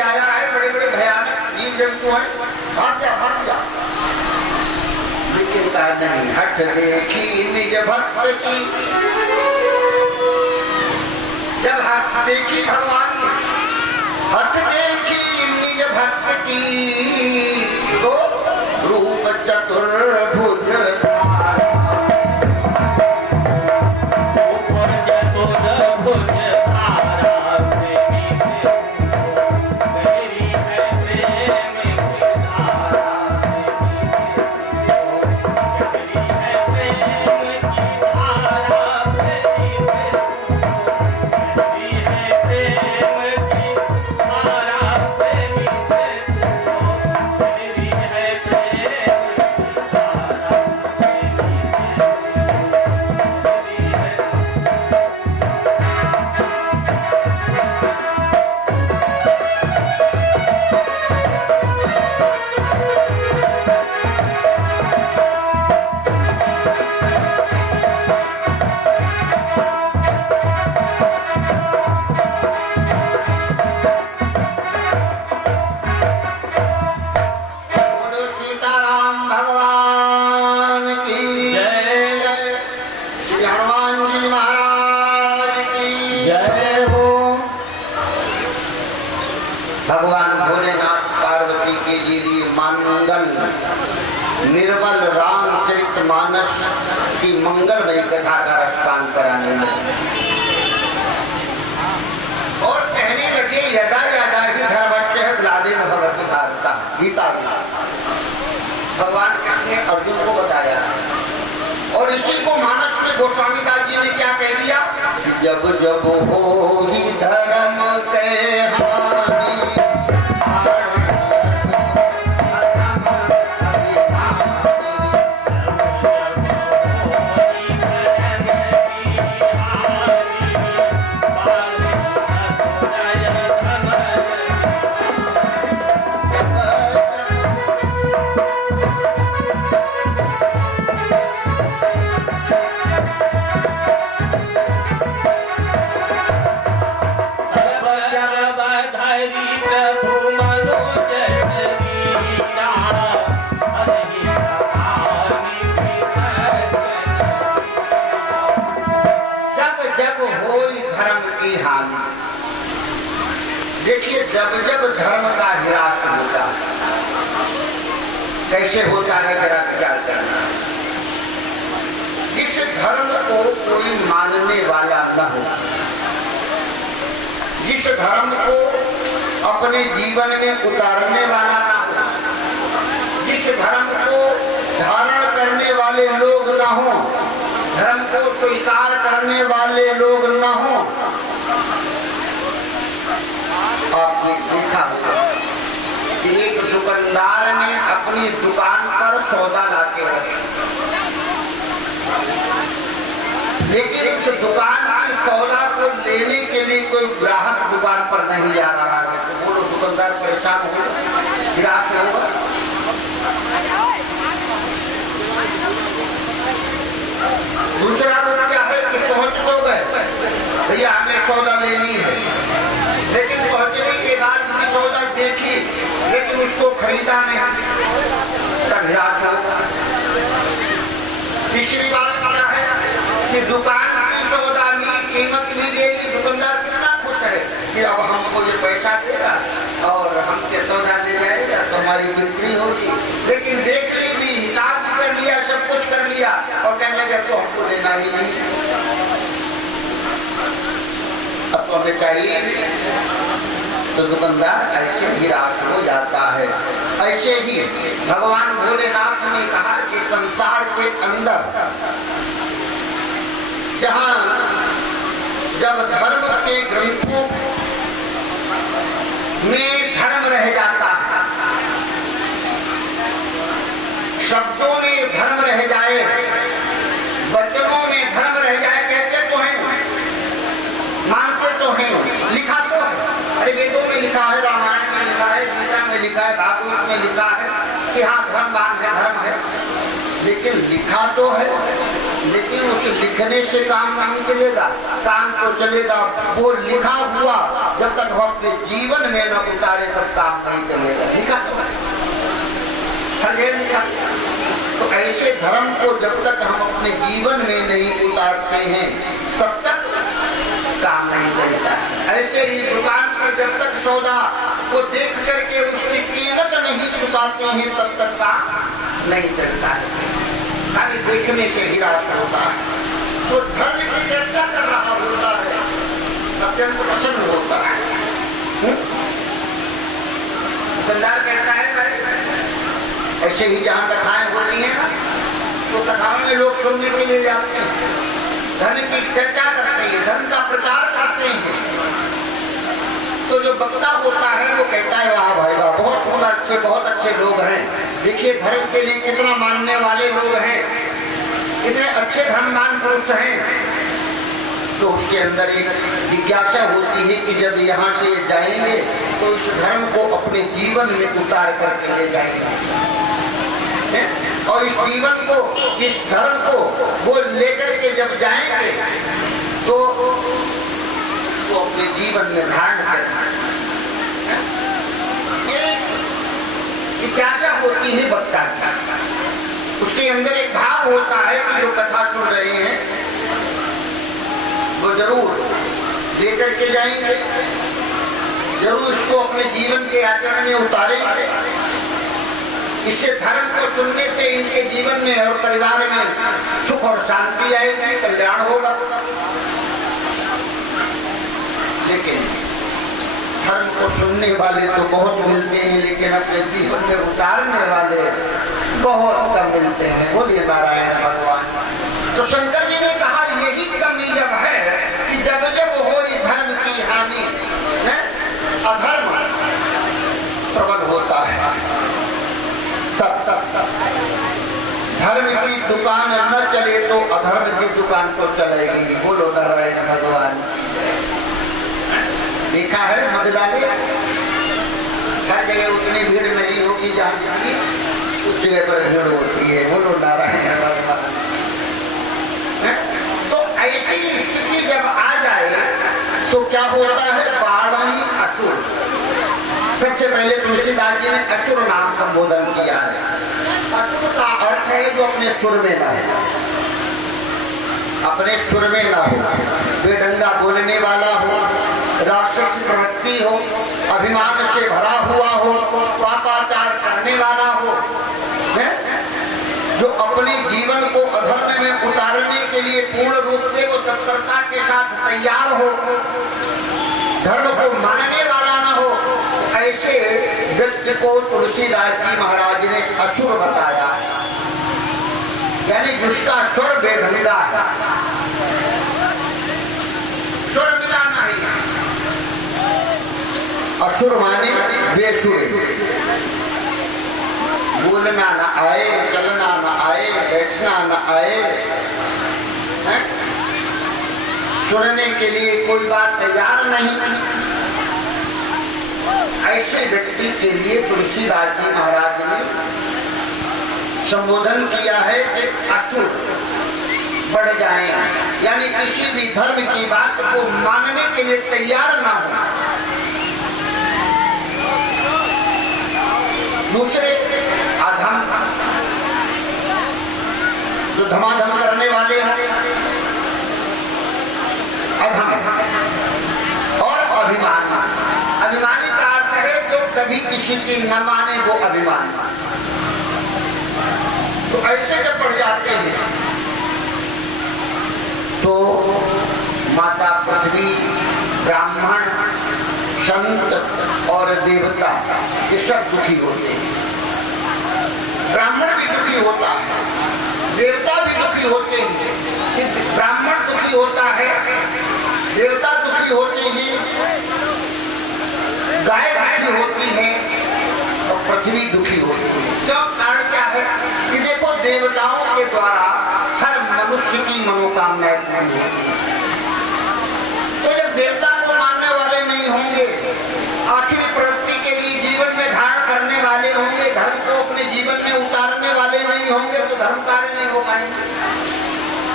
आया है, बड़े बड़े भयानक जीव जंतु हैं, भाग जा भाग जा। लेकिन कहा नहीं, हट देखी निज भक्त की, जब हट देखी भगवान ने, हट देखी निज भक्त की, तो रूप चतुर्भुज निर्मल रामचरित मानस की मंगलमयी कथा का रसपान कराने लगे और कहने लगे यदा यदा ही धर्मस्य ग्लानिर् भवति भारत। गीता भगवान कृष्ण ने अर्जुन को बताया और इसी को मानस में गोस्वामी दास जी ने क्या कह दिया, जब जब हो ही धर्म के हानि जब जब धर्म का ह्रास होता है, कैसे होता है जरा विचार करना। जिस धर्म को कोई मानने वाला न हो, जिस धर्म को अपने जीवन में उतारने वाला न हो, जिस धर्म को धारण करने वाले लोग न हो, धर्म को स्वीकार करने वाले लोग न हो, आपने देखा कि एक दुकानदार ने अपनी दुकान पर सौदा लाके रखी, लेकिन उस दुकान की सौदा को लेने के लिए कोई ग्राहक दुकान पर नहीं जा रहा है, तो बोलो दुकानदार परेशान होगा, निराश होगा। दूसरा रूप क्या है कि पहुंच तो गए, भैया हमें सौदा लेनी है, लेकिन पहुंचने के बाद भी सौदा देखी लेकिन उसको खरीदा नहीं, तब निराश होगा। तीसरी बात क्या है कि दुकान की सौदा ली, कीमत भी दे दी, दुकानदार कितना खुश है कि अब हमको ये पैसा देगा और हमसे सौदा ले जाएगा तो हमारी बिक्री होगी, लेकिन देख ली भी, हिसाब भी कर लिया, सब कुछ कर लिया और कहने लगे तो हमको लेना ही नहीं, अब तो हमें चाहिए। तो दुकानदार ऐसे ही निराश हो जाता है। ऐसे ही भगवान भोलेनाथ ने कहा कि संसार के अंदर जहां जब धर्म के ग्रंथों में धर्म रह जाता है, शब्दों में धर्म रह जाए, वचनों में धर्म रह जाए, कहते तो हैं, मानते तो हैं, लिखा तो है, अरे वेदों में लिखा है, रामायण में लिखा है, गीता में लिखा है, भागवत में लिखा है कि हाँ धर्मवान है, धर्म है, लेकिन लिखा तो है लेकिन उस लिखने से काम नहीं चलेगा। काम तो चलेगा वो लिखा हुआ, जब तक हम अपने जीवन में न उतारे तब काम नहीं चलेगा। लिखा तो है, हर जगह लिखा। तो ऐसे धर्म को जब तक हम अपने जीवन में नहीं उतारते हैं तब तक काम नहीं चलता। ऐसे ही दुकान पर जब तक सौदा को देख करके उसकी कीमत नहीं चुकाते हैं तब तक काम नहीं चलता है। खाली देखने से ही रास होता है। तो धर्म की चर्चा कर रहा होता है, अत्यंत प्रसन्न होता है। दुकानदार कहता है भाई, ऐसे ही जहाँ कथाएं होती हैं ना, तो कथाओं में लोग सुनने के लिए जाते हैं, धर्म की चर्चा करते हैं, धर्म का प्रचार करते हैं। तो जो वक्ता होता है वो कहता है वाह भाई वाह, बहुत सुंदर, अच्छे, बहुत अच्छे लोग हैं। देखिए धर्म के लिए कितना मानने वाले लोग हैं, इतने अच्छे धर्मवान पुरुष हैं। तो उसके अंदर एक जिज्ञासा होती है कि जब यहाँ से जाएंगे तो इस धर्म को अपने जीवन में उतार करके ले जाएंगे, और इस जीवन को, इस धर्म को वो लेकर के जब जाएंगे तो इसको अपने जीवन में धारण करें। ये जिज्ञासा होती है वक्ता की। उसके अंदर एक भाव होता है कि जो कथा सुन रहे हैं वो जरूर लेकर के जाएंगे, जरूर इसको अपने जीवन के आचरण में उतारेंगे। इससे धर्म को सुनने से इनके जीवन में और परिवार में सुख और शांति आएगी, कल्याण होगा। लेकिन धर्म को सुनने वाले तो बहुत मिलते हैं, लेकिन अपने जीवन में उतारने वाले बहुत कम मिलते हैं। बोलिए नारायण भगवान। तो शंकर जी ने कहा यही कमी जब है कि जब जब हो धर्म की हानि, अधर्म प्रबल होता है, तब धर्म की दुकान न चले तो अधर्म की दुकान तो चलेगी। बोलो नारायण भगवान। देखा है मदुराले, हर जगह उतनी भीड़ नहीं होगी जहाँ जितनी उस जगह पर भीड़ होती है। बोलो नारायण भगवान। तो ऐसी स्थिति जब आ जाए तो क्या होता है, बाणी असुर। सबसे पहले तुलसीदास जी ने असुर नाम संबोधन किया है। असुर का अर्थ है जो अपने सुर में ना हो, अपने सुर में ना हो, बेढंगा बोलने वाला हो, राक्षस प्रवृत्ति हो, अभिमान से भरा हुआ हो, पापाचार करने वाला हो, जो अपने जीवन को अधर्म में उतारने के लिए पूर्ण रूप से वो तत्परता के साथ तैयार हो, धर्म को मानने वाला ना हो, ऐसे व्यक्ति को तुलसीदास जी महाराज ने असुर बताया। यानी जिसका स्वर बेढंगा है, स्वर मिला नहीं है। असुर माने बेसुर, बोलना न आए, चलना न आए, बैठना न आए, सुनने के लिए कोई बात तैयार नहीं। ऐसे व्यक्ति के लिए तुलसीदास जी महाराज ने संबोधन किया है कि असुर बढ़ जाए, यानी किसी भी धर्म की बात को मानने के लिए तैयार ना हो। दूसरे अधम, जो धमाधम करने वाले हैं, अधम, और अभिमानी। अभिमानी का अर्थ है जो कभी किसी की न माने वो अभिमानी। तो ऐसे जब पड़ जाते हैं तो माता पृथ्वी, ब्राह्मण, संत और देवता ये सब दुखी होते हैं। ब्राह्मण भी दुखी होता है, देवता भी दुखी होते हैं। कि ब्राह्मण दुखी होता है, देवता दुखी होते हैं, गाय दुखी होती है और पृथ्वी दुखी होती है। क्यों? कारण क्या है कि देखो देवताओं के द्वारा हर मनुष्य की मनोकामनाएं पूरी होती है। तो जब देवता को मानने वाले नहीं होंगे, आसुरी प्रवृत्ति के लिए जीवन में धारण करने वाले होंगे, धर्म को अपने जीवन में उतारने वाले नहीं होंगे, तो धर्म कार्य नहीं हो पाएंगे।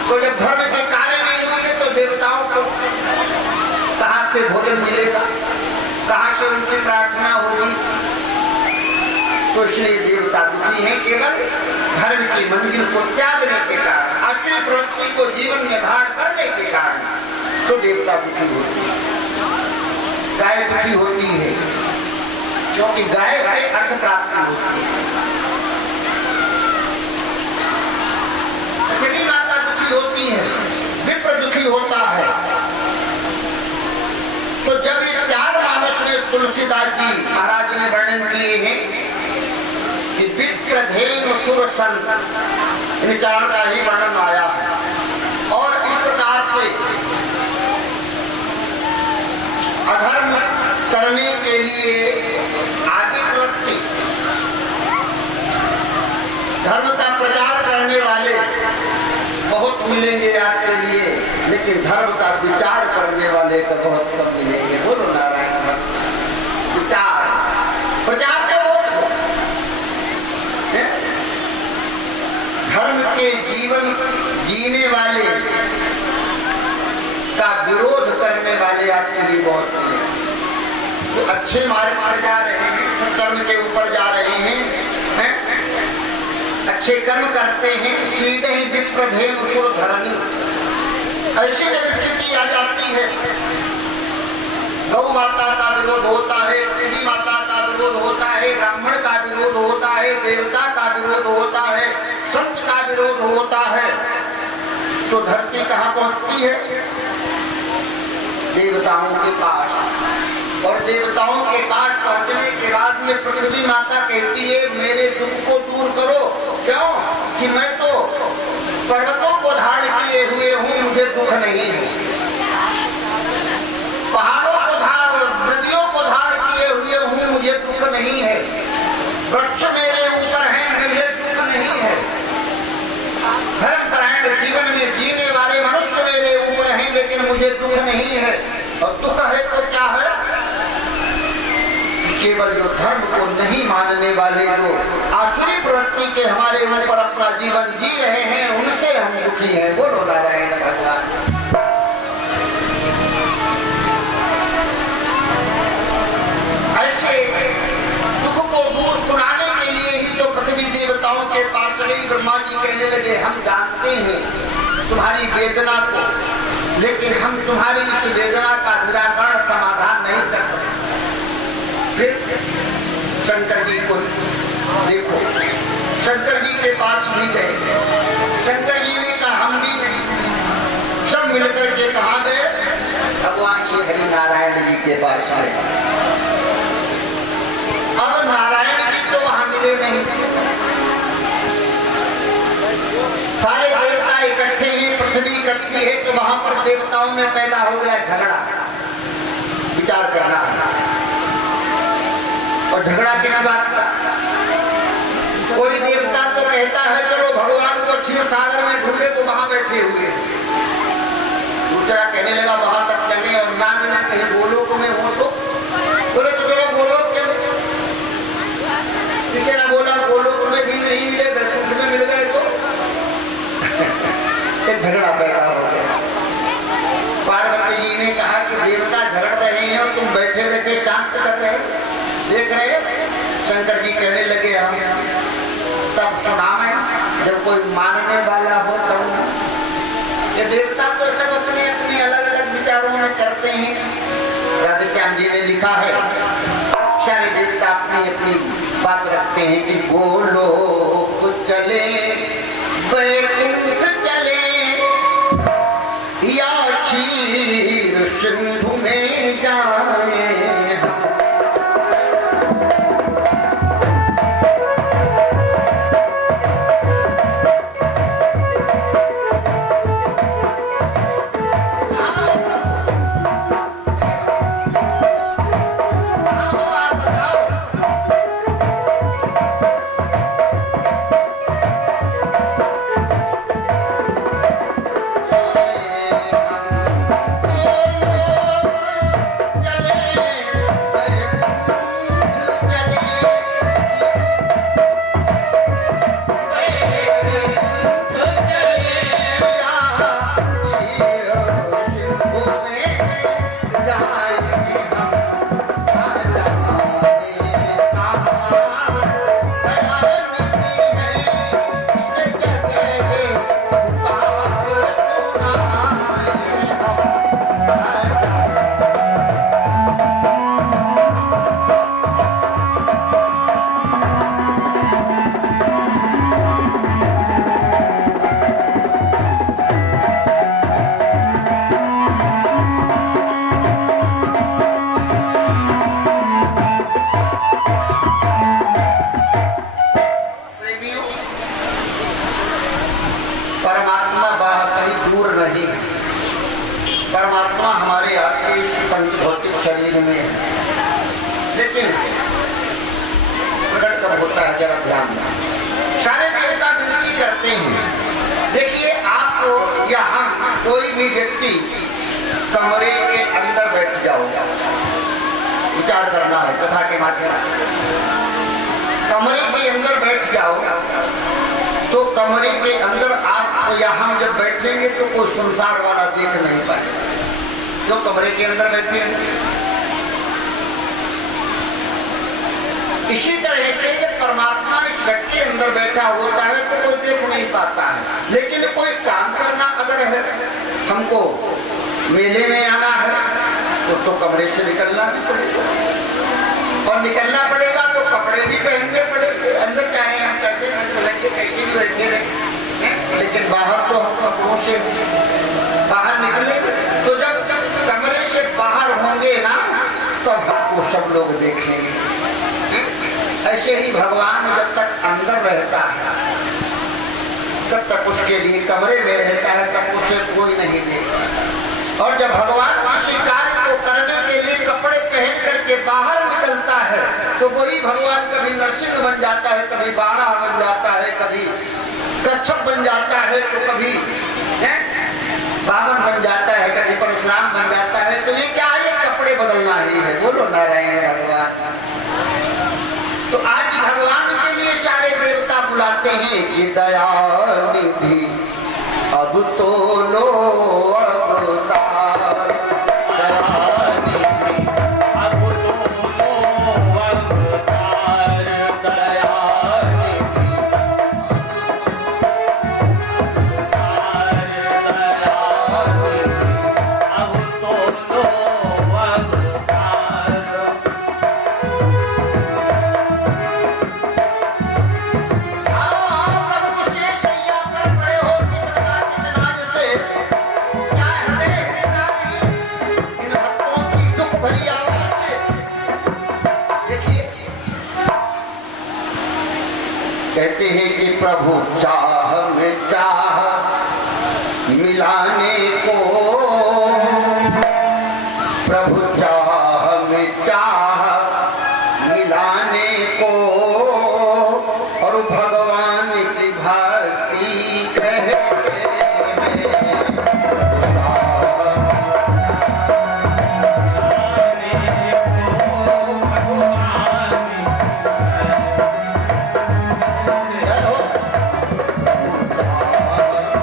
तो जब धर्म के कार्य नहीं होंगे तो देवताओं को कहां से भोजन मिलेगा, कहां से उनकी प्रार्थना होगी। तो इसलिए देवता दुखी हैं केवल धर्म की मंदिर को त्यागने के कारण, आश्रय प्रवृत्ति को जीवन में धारण करने के कारण तो देवता दुखी होती है। गाय दुखी होती है क्योंकि गाय से अर्थ प्राप्ति होती है। पृथ्वी माता दुखी होती है, विप्र दुखी होता है। तो जब ये 4 मानस में तुलसीदास जी महाराज ने वर्णन किए हैं कि विप्र धेनु सुर संत, इन 4 का ही वर्णन आया है। और इस प्रकार से अधर्म करने के लिए आगे प्रवृत्ति, धर्म का प्रचार करने वाले बहुत मिलेंगे आपके लिए, लेकिन धर्म का विचार करने वाले का बहुत कम मिलेंगे। बोलो नारायण भक्त। विचार प्रचार का बहुत है, धर्म के जीवन जीने वाले का विरोध करने वाले आपके लिए बहुत मिलेंगे। तो अच्छे मार्ग पर जा रहे हैं, सत्कर्म के ऊपर जा रहे हैं, अच्छे कर्म करते हैं, सीधे ही विप्र धेनु सुर धरनी। ऐसी जब स्थिति आ जाती है, गौ माता का विरोध होता है, पृथ्वी माता का विरोध होता है, ब्राह्मण का विरोध होता है, देवता का विरोध होता है, संत का विरोध होता है, तो धरती कहाँ पहुंचती है? देवताओं के पास। और देवताओं के पास पहुंचने के बाद में पृथ्वी माता कहती है मेरे दुख को दूर करो। क्यों? कि मैं तो पर्वतों को धारण किए हुए हूँ, मुझे दुख नहीं है। पहाड़ों को धारण, नदियों को धारण किए हुए हूँ, मुझे दुख नहीं है। वृक्ष मेरे ऊपर हैं, मुझे दुख नहीं है। धर्मपरायण जीवन में जीने वाले मनुष्य मेरे ऊपर हैं, लेकिन मुझे दुख नहीं है। और दुख है तो क्या है? केवल जो धर्म को नहीं मानने वाले, जो आसुरी प्रवृत्ति के हमारे ऊपर अपना जीवन जी रहे हैं, उनसे हम दुखी हैं। बोलो नारायण भगवान। ऐसे दुख को दूर सुनाने के लिए ही तो पृथ्वी देवताओं के पास गई। ब्रह्मा जी कहने लगे हम जानते हैं तुम्हारी वेदना को, लेकिन हम तुम्हारी इस वेदना का निराकरण समाधान नहीं कर सकते। फिर शंकर जी को देखो, शंकर जी के पास भी गए। शंकर जी ने कहा हम भी नहीं। सब मिलकर के कहाँ गए? भगवान श्री हरि नारायण जी के पास गए। अब नारायण जी तो वहां मिले नहीं। सारे देवता इकट्ठे हैं, पृथ्वी इकट्ठी है, तो वहां पर देवताओं में पैदा हो गया झगड़ा। विचार करना है। और झगड़ा किस बात का? कोई देवता तो कहता है चलो भगवान को क्षीर सागर में ढूंढे, तो वहां बैठे हुए। दूसरा कहने लगा वहां तक चले और ना मिले, कहीं गोलोक में हो तो बोले तो चलो गोलोक चले। किसी ने बोला गोलोक में भी नहीं मिले, बैकुंठ में मिल गए तो झगड़ा पैदा हो गया। पार्वती जी ने कहा कि देवता झगड़ रहे हैं और तुम बैठे बैठे शांत कर रहे हो, देख रहे। शंकर जी कहने लगे हम तब सुना मैं जब कोई मानने वाला हो तब। ये देवता तो सब अपने अपने अलग अलग विचारों में करते हैं। राधेश्याम जी ने लिखा है सारे देवता अपनी अपनी बात रखते हैं कि गोलोक चले, वैकुंठ चले, या क्षीर सिंधु में जाए। जरा ध्यान दें। सारे देवता विनती करते हैं। देखिए आप या हम कोई भी व्यक्ति कमरे के अंदर बैठ जाओ, विचार करना है कथा के माध्यम से। कमरे के अंदर बैठ जाओ तो कमरे के अंदर आप या हम जब बैठेंगे तो कोई संसार वाला देख नहीं पाएगा जो कमरे के अंदर बैठे हैं। इसी तरह से जब परमात्मा इस घट के अंदर बैठा होता है तो कोई देख नहीं पाता है। लेकिन कोई काम करना अगर है, हमको मेले में आना है तो कमरे से निकलना भी पड़ेगा, और निकलना पड़ेगा तो कपड़े भी पहनने पड़ेंगे। अंदर चाहे हम कहते हैं चलेंगे कैसे भी बैठे रहे, लेकिन बाहर तो हम कपड़ों से बाहर निकलेंगे। तो जब कमरे से बाहर होंगे ना तब हमको सब लोग देखेंगे। ऐसे ही भगवान जब तक अंदर रहता है तब तक उसके लिए कमरे में रहता है, तब उसे कोई नहीं देखता। और जब भगवान किसी कार्य को करने के लिए कपड़े पहन करके बाहर निकलता है तो वही भगवान कभी नरसिंह बन जाता है, कभी बारह बन जाता है, कभी कच्छप बन जाता है, तो कभी बामन बन जाता है, कभी परशुराम बन जाता है। तो ये क्या है, कपड़े बदलना ही है। बोलो नारायण भगवान। तो आज भगवान के लिए सारे देवता बुलाते हैं कि दयानिधि अब तो लो अवतार, दयानिधि अब तो लो अवतार, दयानिधि अब तो लो अवतार। कहते हैं कि प्रभु चाह में चाह मिलाने को, प्रभु चाह में चाह मिलाने को, और भगवान की भक्ति कहते हैं।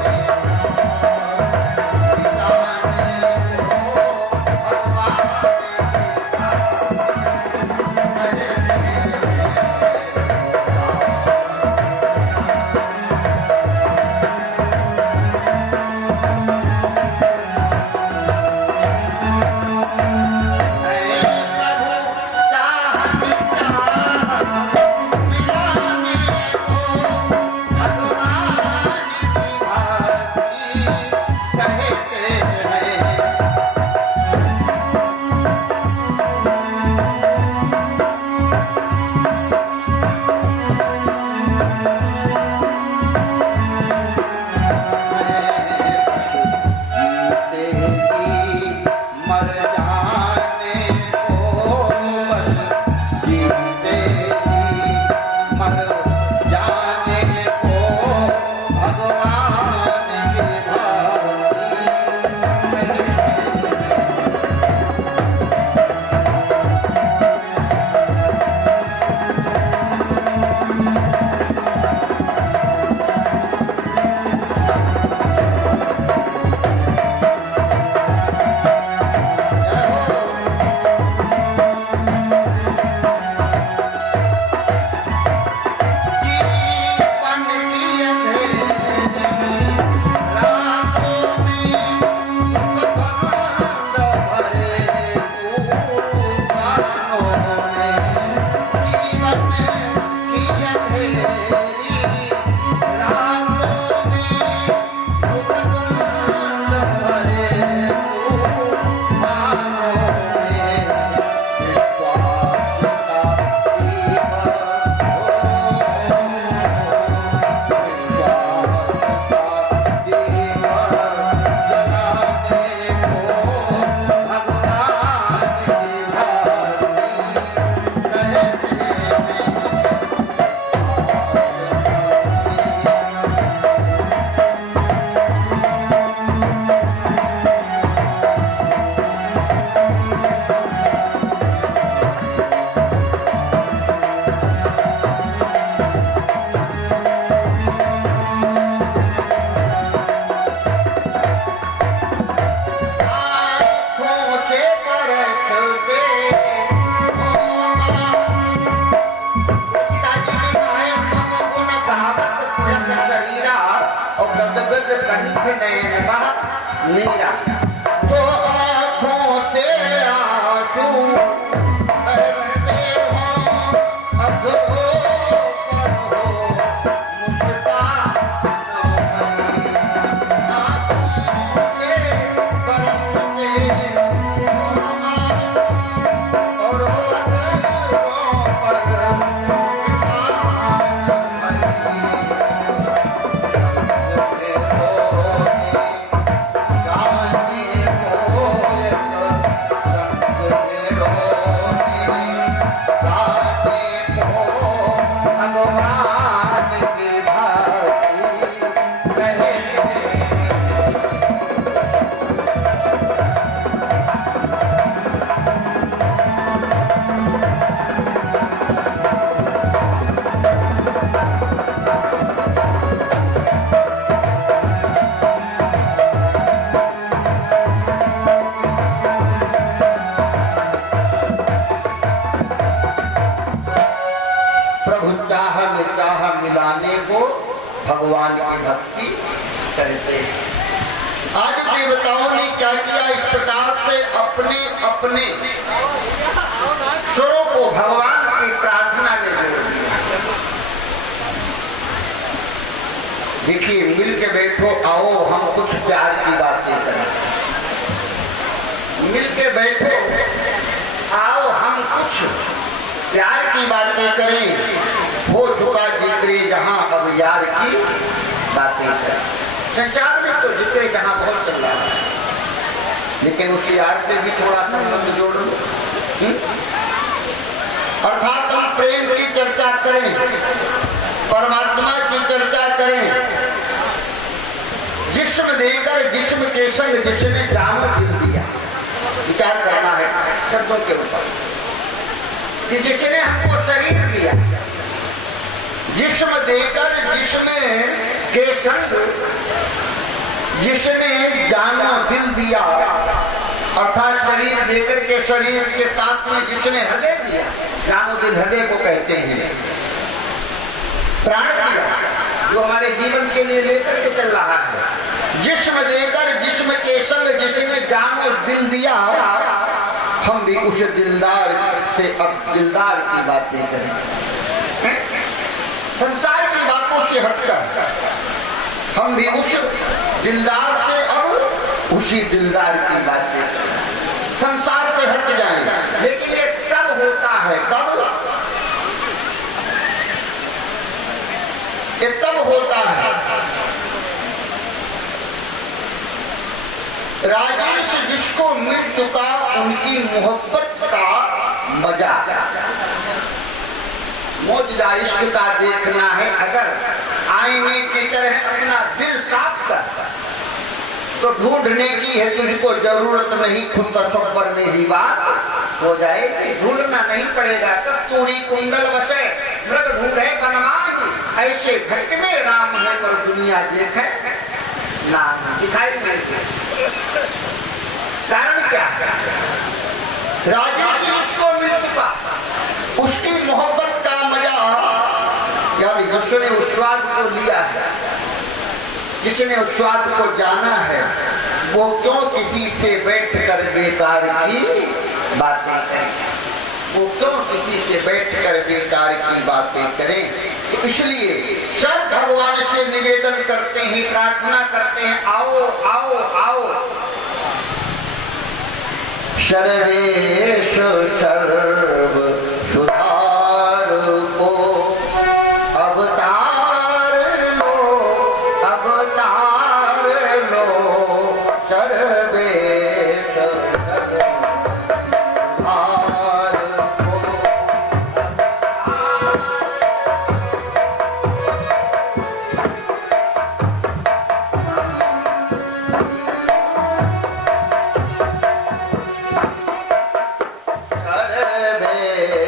मुख नैन बहा नीरा, तो आँखों से आंसू बहते हों अधरों पर हो मुस्कान भरी, आँखों से बरसते हों आंसू और अधरों पर मुस्कान भरी। मिलाने को भगवान की भक्ति कहते हैं। आज देवताओं ने क्या किया, इस प्रकार से अपने अपने स्वरों को भगवान की प्रार्थना में जोड़ दिया। देखिए, मिल के बैठो, आओ हम कुछ प्यार की बातें करें। मिल के बैठो, आओ हम कुछ प्यार की बातें करें। हो चुका जिक्र जहां, अब यार की बातें करें। संसार में तो जिक्र जहां बहुत चल रहा है, लेकिन उस यार से भी थोड़ा संबंध जोड़ लो। अर्थात हम प्रेम की चर्चा करें, परमात्मा की चर्चा करें। जिस्म देकर जिस्म के संग जिसने जानो दिल दिया, विचार करना है शब्दों के ऊपर कि जिसने हमको शरीर दिया, जिस्म देकर जिस्म के संग जिसने जानो दिल दिया, अर्थात शरीर देकर के शरीर के साथ में जिसने हृदय दिया, जानो दिल हृदय को कहते हैं, प्राण दिया जो हमारे जीवन के लिए लेकर के चल रहा है। जिस्म देकर जिस्म के संग जिसने जानो दिल दिया, हम भी उस दिलदार से अब दिलदार की बातें करें। संसार की बातों से हटकर हम भी उस दिलदार से अब उसी दिलदार की बातें करें, संसार से हट जाएं। लेकिन ये कब होता है, कब? ये तब होता है राजेश जिसको मिल चुका उनकी मोहब्बत का मजा, मौजदा इश्क का देखना है। अगर आईने की तरह अपना दिल साफ कर तो ढूंढने की है तुझको जरूरत नहीं, खुद तसव्वुर में ही बात हो जाएगी। ढूंढना नहीं पड़ेगा। कस्तूरी कुंडल वसे मृग ढूंढे बनवान, ऐसे घट में राम है पर दुनिया देखे ना दिखाई नहीं दे। कारण क्या है? राजेश उसको मिल चुका, उसकी मोहब्बत का मजा, यानी जिसने उस स्वाद को लिया है, जिसने उस स्वाद को जाना है, वो क्यों किसी से बैठकर बेकार की बातें करें? वो क्यों किसी से बैठकर बेकार की बातें करें? तो इसलिए सब भगवान से निवेदन करते हैं, प्रार्थना करते हैं, आओ आओ आओ। सर्वेश सर्व सुधार को अवतार लो, अवतार लो। सर्वेश सर्व सुधार को सर्वेश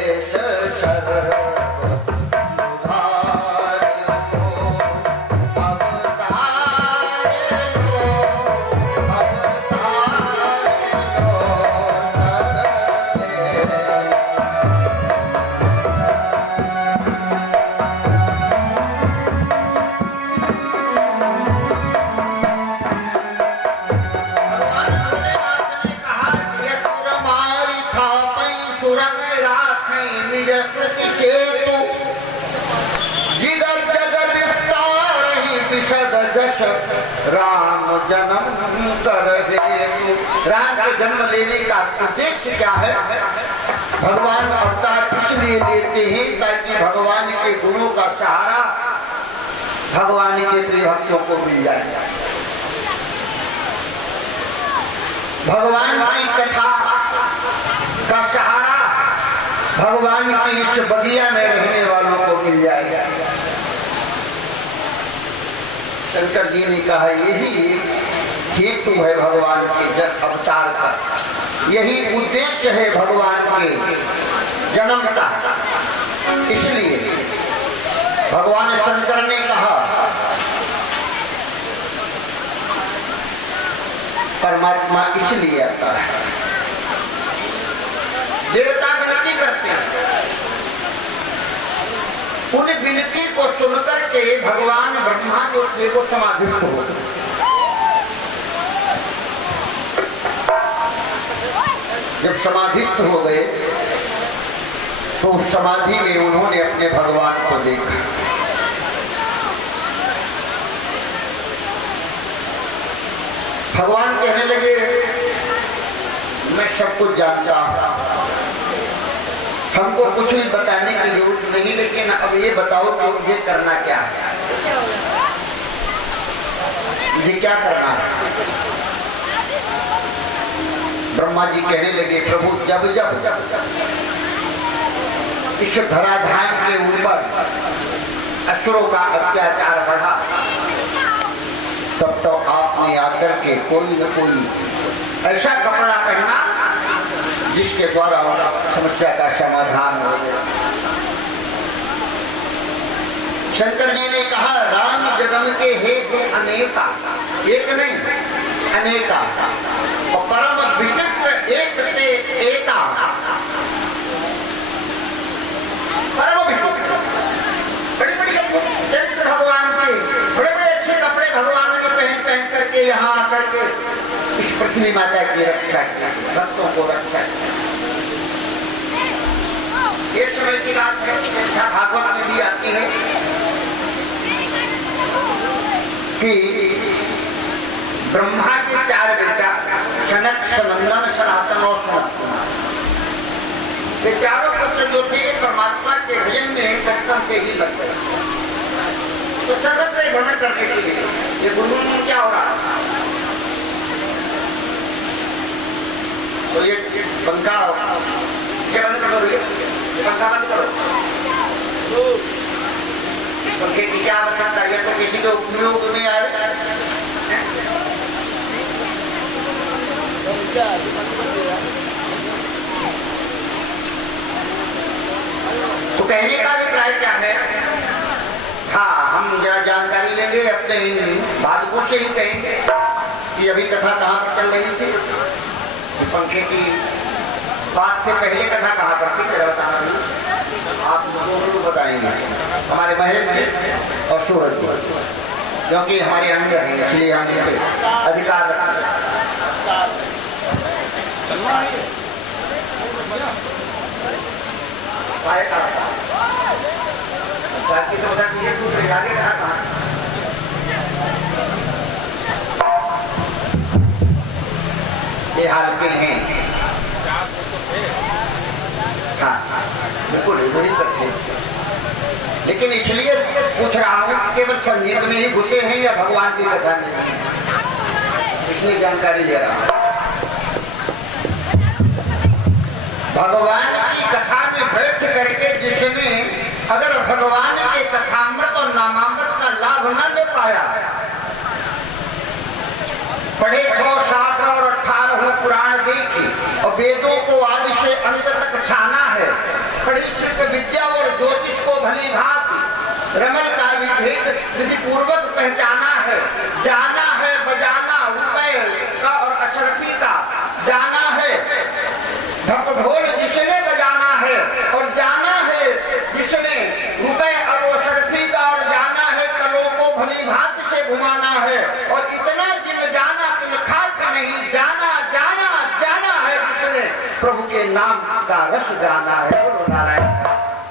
श्रुति सेतु जिगर जग विस्तार ही विशद जश राम जन्म कर हेतु। राम के जन्म लेने का उद्देश्य क्या है? भगवान अवतार इसलिए लेते हैं ताकि भगवान के गुणों का सहारा भगवान के प्रिय भक्तों को मिल जाए। भगवान की कथा का सहारा भगवान की इस बगिया में रहने वालों को मिल जाएगा। शंकर जी ने कहा यही हेतु है भगवान के अवतार का, यही उद्देश्य है भगवान के जन्म का। इसलिए भगवान शंकर ने कहा परमात्मा इसलिए आता है। देवता विनती करते हैं, उन विनती को सुनकर के भगवान ब्रह्मा जो थे वो समाधिस्थ हो गए। जब समाधिस्थ हो गए तो उस समाधि में उन्होंने अपने भगवान को देखा। भगवान कहने लगे मैं सब कुछ जानता हूं, हमको कुछ भी बताने की जरूरत नहीं, लेकिन अब ये बताओ कि मुझे करना क्या है, मुझे क्या करना है? ब्रह्मा जी कहने लगे प्रभु जब जब इस धराधाम के ऊपर असुरों का अत्याचार बढ़ा तब तो आपने आकर के कोई न कोई ऐसा कपड़ा पहना जिसके द्वारा उस समस्या का समाधान हो गया। शंकर जी ने कहा राम जन्म के हेतु अनेका, एक नहीं अनेका, और परम विचित्र एक ते एका, परम विचित्र बड़ी बड़ी चरित्र भगवान के, बड़े बड़े अच्छे कपड़े भगवान ने पहन करके यहाँ आकर के इस पृथ्वी माता की रक्षा की, भक्तों को रक्षा की। एक समय की बात है, भागवत में भी आती है कि ब्रह्मा के 4 बेटा सनक, सनंदन, सनातन और सनत कुमार, ये चारों पुत्र जो थे परमात्मा के भजन में बचपन से ही लग गए। तो सर्वत्र भ्रमण करने के लिए ये गुनगुन क्या हो रहा है? तो ये पंखा ये बंद कर दो, पंखा बंद करो। पंखे की क्या आवश्यकता है? तो किसी के उपयोग में आए। तो कहने का अभिप्राय क्या है? हाँ, हम जरा जानकारी लेंगे अपने इन बाधकों से ही कहेंगे कि अभी कथा कहाँ पर चल रही थी। कि पंखे की बात से पहले कथा कहाँ पर थी जरा बताना भी, आप दोनों को बताएंगे। हमारे महल में और सूरज में, क्योंकि हमारे अंग हैं इसलिए हम इसे अधिकार रखते हैं। की तो बता दीजिए तू आगे कहा ये हालतें हैं। हाँ बिल्कुल वही करते, लेकिन इसलिए पूछ रहा हूँ कि केवल संगीत में ही घुसे हैं या भगवान की कथा में भी, इसलिए जानकारी ले रहा हूँ। भगवान की कथा में बैठ करके जिसने अगर भगवान के कथामृत और नामामृत का लाभ न ले पाया, पढ़े 6 शास्त्र और 18 पुराण देखी और वेदों को आदि से अंत तक छाना है, पढ़ी शिल्प विद्या और ज्योतिष को भली भांति रमल का विभेद विधि पूर्वक पहचाना है, जाना है बजाना रुपए का और अशरफी का, जाना है ढप ढोल जिसने बजाना है और जाना है जिसने रुपए और अशरफी का, और जाना है कलों को भली भांति से घुमाना है, और इतना जिन जाना तिन खाक नहीं, जाना जाना जाना है जिसने प्रभु के नाम का रस जाना है। बोलो नारायण।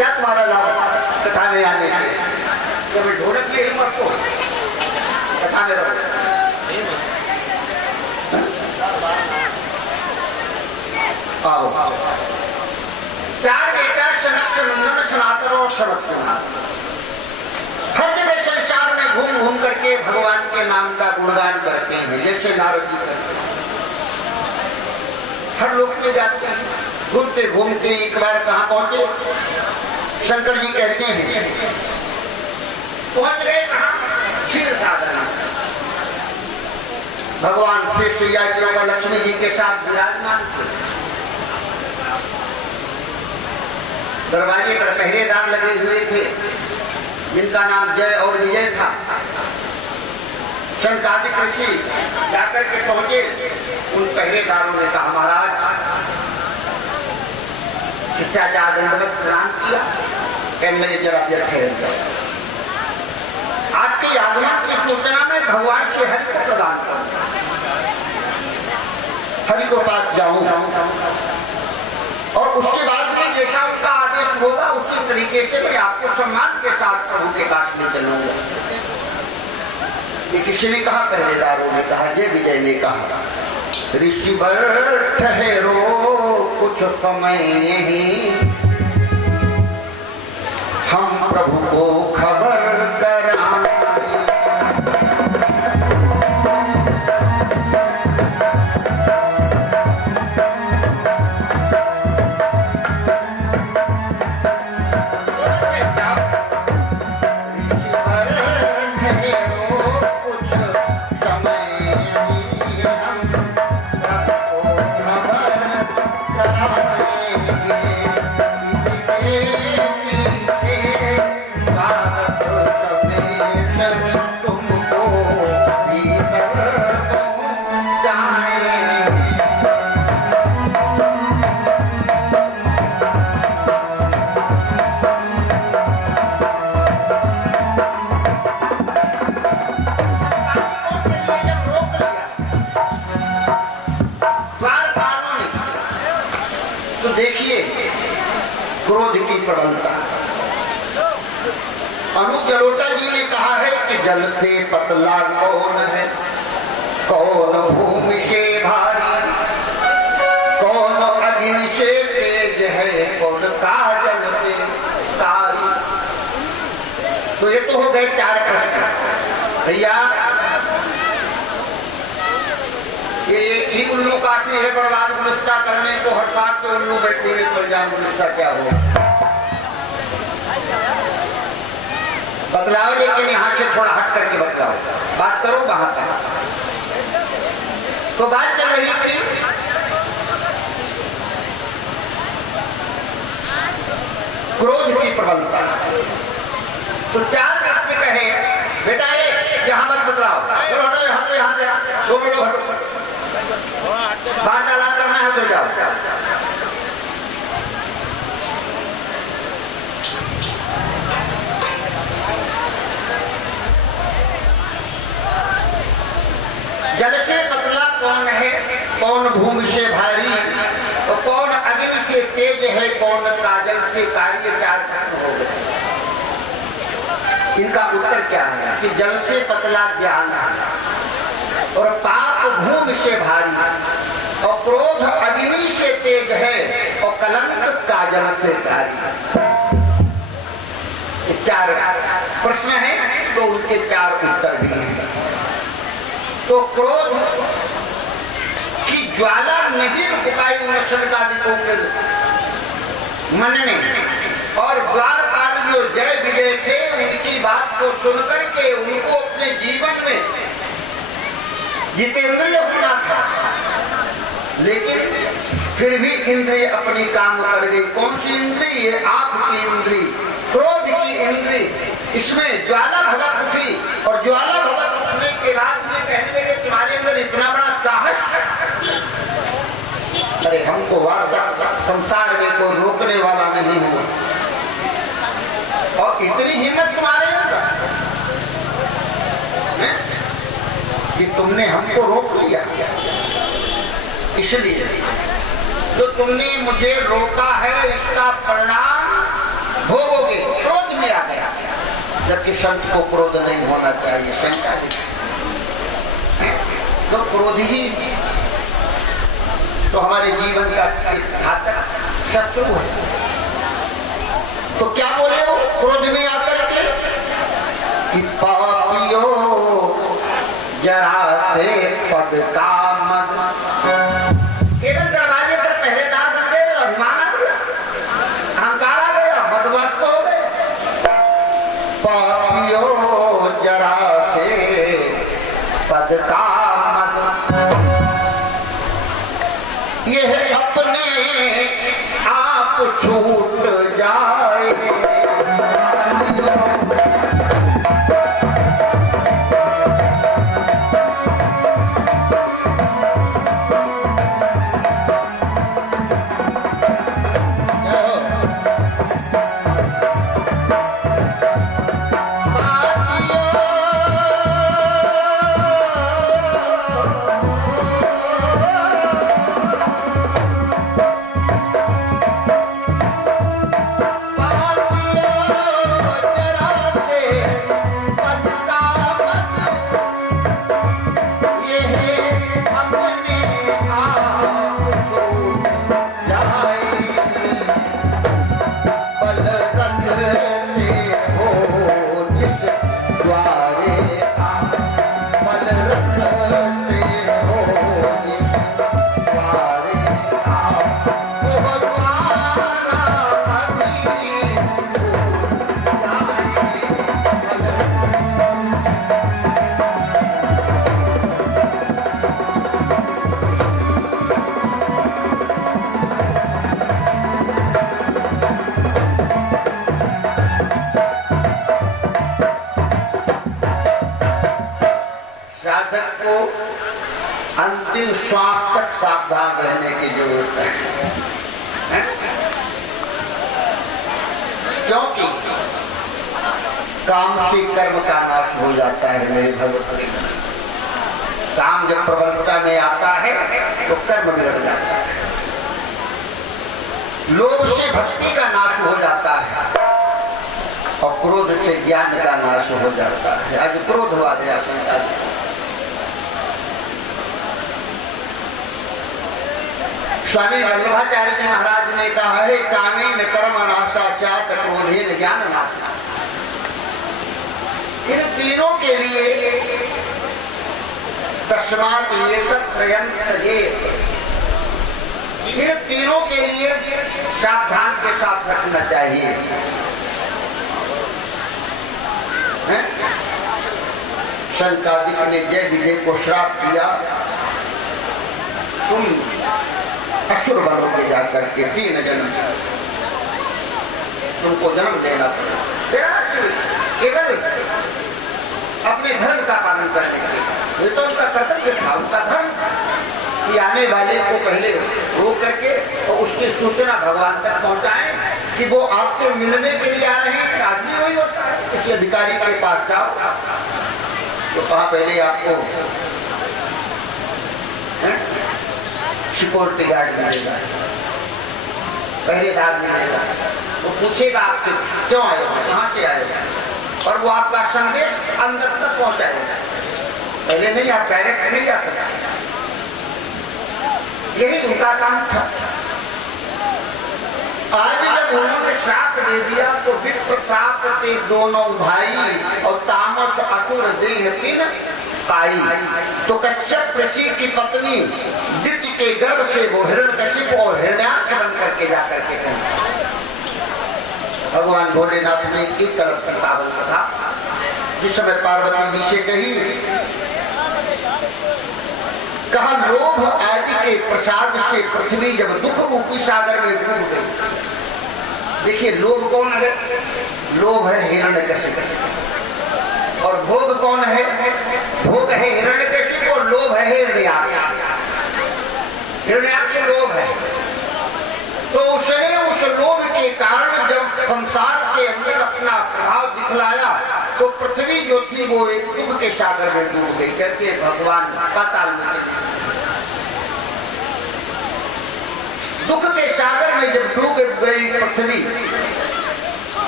क्या तुम्हारा लाभ कथा में आने से? जब ढोलक में हिम्मत को कथा में रहो। आओ, चार बेटा सनक सनंदन सनातन और शरद कुमार हर जगह संसार में घूम घूम करके भगवान के नाम का गुणगान करते हैं, जैसे नारद जी करते हैं। हर लोक में जाते हैं, घूमते घूमते एक बार कहाँ पहुंचे? शंकर जी कहते हैं पहुंच गए कहाँ? क्षीर साधना। भगवान शेष या लक्ष्मी जी के साथ विराजमान थे। दरवाजे पर पहरेदार लगे हुए थे जिनका नाम जय और विजय था। शंकादिक ऋषि जाकर के पहुंचे, उन पहरेदारों ने कहा महाराज शिष्टाचार दंडवत प्रणाम किया, कहने जरा देर ठहर गए। आपके आगमन की सूचना में भगवान से हरि को प्रदान करूं, हरि को पास जाऊं और उसके बाद में जैसा उनका आदेश होगा उसी तरीके से मैं आपको सम्मान के साथ प्रभु के पास ले चलूंगा। किसी ने कहा? पहरेदारों ने कहा, जय विजय ने कहा ऋषि वर ठहरो कुछ समय यहीं, हम प्रभु को खबर कराएं। क्रोध की प्रबलता। अनूप जलोटा जी ने कहा है कि जल से पतला कौन है, कौन भूमि से भारी, कौन अग्नि से तेज है, कौन काजल से कारी। तो ये तो हो गए चार प्रश्न। भैया ये एक ही उल्लू काटनी है बर्बाद गुलिस्ता करने को, हर साथ पे उल्लू बैठे हुए तो जान गुलिस्ता क्या हुआ? बतलाओ, लेकिन यहाँ से थोड़ा हट करके बतलाओ, बात करो वहां तक। तो बात चल रही थी क्रोध की प्रबलता। तो चार प्रश्न कहे बेटा ये यहाँ मत बतलाओ, चलो हटो यहाँ से, दोनों लोग हटो, वार्तालाप करना है तो जाओ। जल से पतला कौन है, कौन भूमि से भारी, और कौन अग्नि से तेज है, कौन काजल से कारी। चार प्रश्न हो गए। इनका उत्तर क्या है कि जल से पतला ज्ञान है, और पाप भूमि से भारी, और क्रोध अग्नि से तेज है, और कलंक काजल से कारी। ये चार प्रश्न हैं, तो उनके चार उत्तर भी हैं। तो क्रोध की ज्वाला नहीं रुक पाई उन शनकादिकों के मन में, और द्वारपाल जो जय विजय थे उनकी बात को सुनकर के उनको अपने जीवन में जितेंद्रिय होना था, लेकिन फिर भी इंद्रिय अपनी काम कर गई। कौन सी इंद्रिय? ये आंख की इंद्रिय, क्रोध की इंद्रिय, इसमें ज्वाला भगत उठी, और ज्वाला भगत उठने के बाद में कहने लगे तुम्हारे अंदर इतना बड़ा साहस, अरे हमको वार्ता संसार में कोई रोकने वाला नहीं हुआ, और इतनी हिम्मत तुम्हारे अंदर कि तुमने हमको रोक लिया। इसलिए जो तुमने मुझे रोका है इसका परिणाम भोगोगे, क्रोध में आ गया, जबकि संत को क्रोध नहीं होना चाहिए। शंका है तो क्रोध ही तो हमारे जीवन का एक घातक शत्रु है। तो क्या बोले वो क्रोध में आकर के कि पापियो जरा से पद का मद, केवल दरवाजे पर पहरेदार बन गए, अभिमान आ गया, अहंकार आ गया, मदमस्त हो गए। पापियो जरा से पद का मद, यह अपने आप छूट जाए। अंतिम श्वास तक सावधान रहने की जरूरत है? क्योंकि काम से कर्म का नाश हो जाता है मेरे भगवत प्रेम। काम जब प्रबलता में आता है तो कर्म बिगड़ जाता है। लोभ से भक्ति का नाश हो जाता है और क्रोध से ज्ञान का नाश हो जाता है। आज क्रोध हुआ गया शंका जी। स्वामी वल्लभाचार्य जी महाराज ने कहा है, कामेन कर्म नाशा चात क्रोधेन ज्ञान नाशा। इन तीनों के लिए तस्मात् एतत्त्रयं त्यजेत्, इन तीनों के लिए सावधान के साथ रखना चाहिए। शंकादिक ने जय विजय को श्राप दिया, तुम असुर बनोगे जाकर के 3 जन्म, तुमको जन्म लेना पड़ेगा केवल अपने धर्म का पालन करने के लिए। ये तो उनका कर्तव्य था, उनका धर्म कि आने वाले को पहले रोक करके और उसकी सूचना भगवान तक पहुंचाएं कि वो आपसे मिलने के लिए आ रहे हैं। आदमी वही होता है, किसी अधिकारी के पास जाओ तो कहा पहले आपको सिक्योरिटी गार्ड मिलेगा, पहरेदार मिलेगा, वो पूछेगा आपसे क्यों आए हो, कहाँ से आए हो, और वो आपका संदेश अंदर तक पहुंचाएगा। पहले नहीं, आप डायरेक्ट नहीं जा सकते। यही उनका काम था। आज जब उन्होंने श्राप दे दिया तो विप्र श्राप थे दोनों भाई और तामस असुर देह 3 पाई। तो कश्यप ऋषि की पत्नी दिति के गर्भ से वो हिरण्यकशिप और हिरण्याक्ष बन करके जाकर के भगवान भोलेनाथ ने एक कल्प की पावन कथा जिस समय पार्वती जी से कही, कहा लोभ आदि के प्रसाद से पृथ्वी जब दुख रूपी सागर में डूब गई। देखिए लोभ कौन है? लोभ है हिरण्यकशिप, और भोग कौन है? भोग है हिरण्यकशिप और लोभ है हिरण्याक्ष। हिरण्याक्ष लोभ है। तो उसने उस लोभ के कारण जब संसार के अंदर अपना प्रभाव दिखलाया तो पृथ्वी जो थी वो एक दुख के सागर में डूब गई। कहते भगवान पाताल में चले। दुख के सागर में जब डूब गई पृथ्वी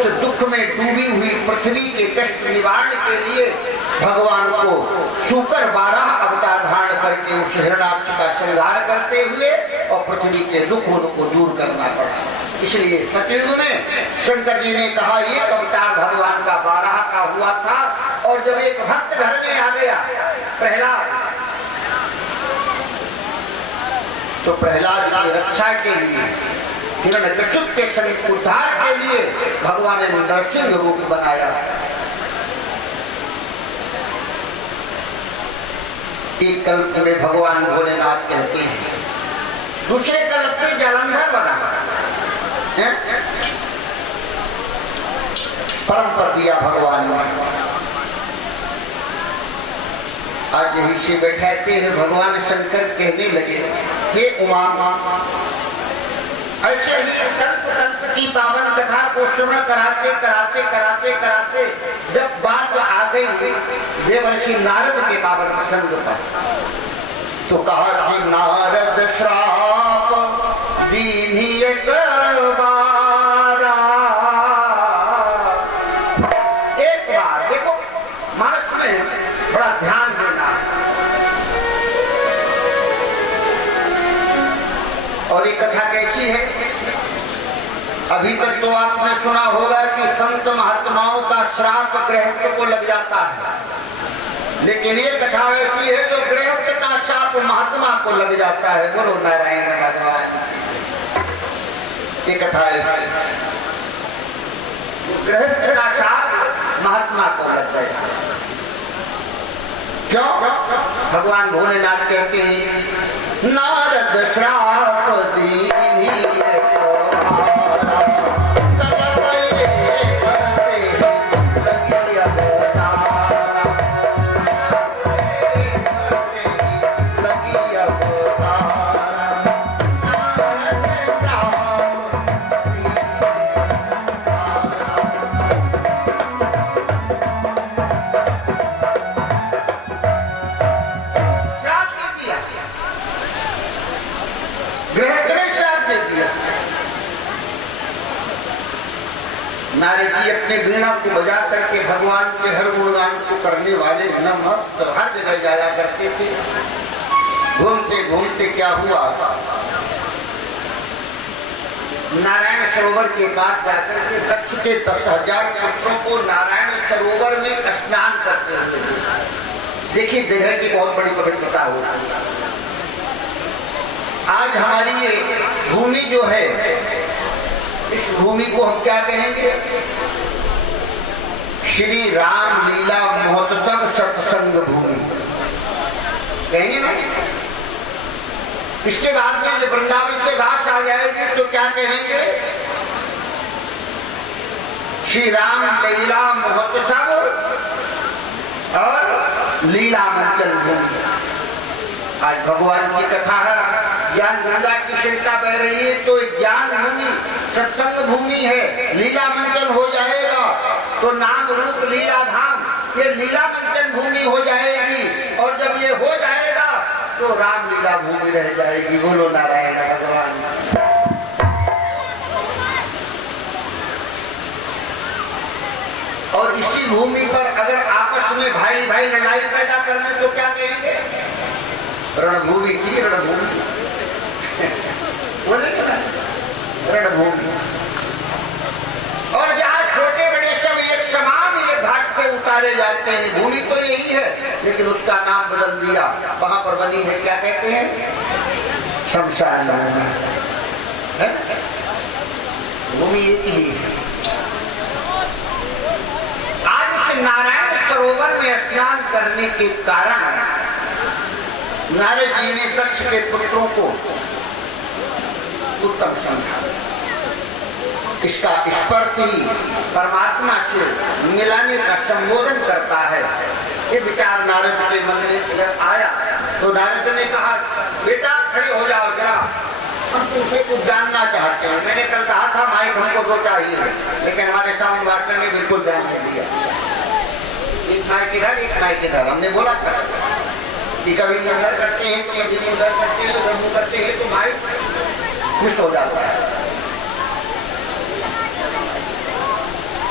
उस दुख में डूबी हुई पृथ्वी के कष्ट निवारण के लिए भगवान को शूकर 12 अवतार धारण करके उस हिरण्याक्ष का संहार करते हुए और पृथ्वी के दुख उनको दूर करना पड़ा। इसलिए सतयुग में शंकर जी ने कहा एक अवतार भगवान का 12 का हुआ था। और जब एक भक्त घर में आ गया प्रहलाद, तो प्रहलाद की रक्षा के लिए हिरण्यकश्यप के संग उद्धार के लिए भगवान ने नरसिंह रूप बनाया। एक कल्प में भगवान भोलेनाथ कहते हैं, दूसरे कल्प में जालंधर बना है? परम पद दिया भगवान ने। आज यही से बैठाते हैं भगवान शंकर कहने लगे, हे उमा, ऐसे ही कल्प कल्प की पावन कथा को श्रवण कराते कराते कराते कराते जब बात आ गई देवर्षि नारद के पावन प्रसंग पर, तो कहा कि नारद श्राप दीन्ही एक बारा। एक बार देखो, मानस में बड़ा ध्यान देना। और ये कथा कैसी है? अभी तक तो आपने सुना होगा कि संत महात्माओं का श्राप गृहस्थ को लग जाता है, लेकिन ये कथा ऐसी है जो गृहस्थ का श्राप महात्मा को लग जाता है। बोलो नारायण भगवान। ये कथा ऐसी, गृहस्थ का श्राप महात्मा को लग गया। क्यों? भगवान भोलेनाथ कहते हैं, नारद श्राप दीन्ही एक बारा, कलप ये कहते लगी अवतारा, लगी अवतारा, नारद श्राप नारद जी अपने वीणा को बजा करके भगवान के हर गुणगान को करने वाले नमस्त हर जगह जाया करते थे। घूमते घूमते क्या हुआ, नारायण सरोवर के पास जाकर के दक्ष के 10,000 पुत्रों को नारायण सरोवर में स्नान करते हुए देखिए, जगह की बहुत बड़ी पवित्रता होती है। आज हमारी ये भूमि जो है, इस भूमि को हम क्या कहेंगे? श्री राम लीला महोत्सव सत्संग भूमि कहेंगे ना। इसके बाद में जब वृंदावन से रास आ जाएगी तो क्या कहेंगे? श्री राम लीला महोत्सव और लीला मंचन भूमि। आज भगवान की कथा है, ज्ञान गंगा की शिल्पा बह रही है, तो ज्ञान भूमि सत्संग भूमि है। लीला मंचन हो जाएगा तो नाम रूप लीला धाम, ये लीला मंचन भूमि हो जाएगी। और जब ये हो जाएगा तो राम लीला भूमि रह जाएगी। बोलो नारायण भगवान। और इसी भूमि पर अगर आपस में भाई भाई लड़ाई पैदा करने तो क्या कहेंगे? रणभूमि थी, रणभूमि बोलेंगे ना, रणभूमि। और जहाँ छोटे बड़े सब एक समान ये घाट से उतारे जाते हैं, भूमि तो यही है, लेकिन उसका नाम बदल दिया। वहां पर बनी है, क्या कहते हैं? शमशान भूमि है। भूमि एक ही है। आज उस नारायण सरोवर में स्नान करने के कारण नारद जी ने दक्ष के पुत्रों को उत्तम समझा। इसका स्पर्श ही परमात्मा से मिलाने का संबोधन करता है। ये विचार नारद के मन में जब आया तो नारद ने कहा, बेटा खड़े हो जाओ जरा, हम तुमसे कुछ जानना चाहते हैं। मैंने कल कहा था माइक हमको दो चाहिए, लेकिन हमारे साउंड मास्टर ने बिल्कुल ध्यान नहीं दिया। एक माइक इधर, एक माइक इधर। हमने बोला था कि कभी उधर करते हैं तो कभी उधर करते हैं, उधर मुँह करते हैं तो माइक मिस हो जाता है।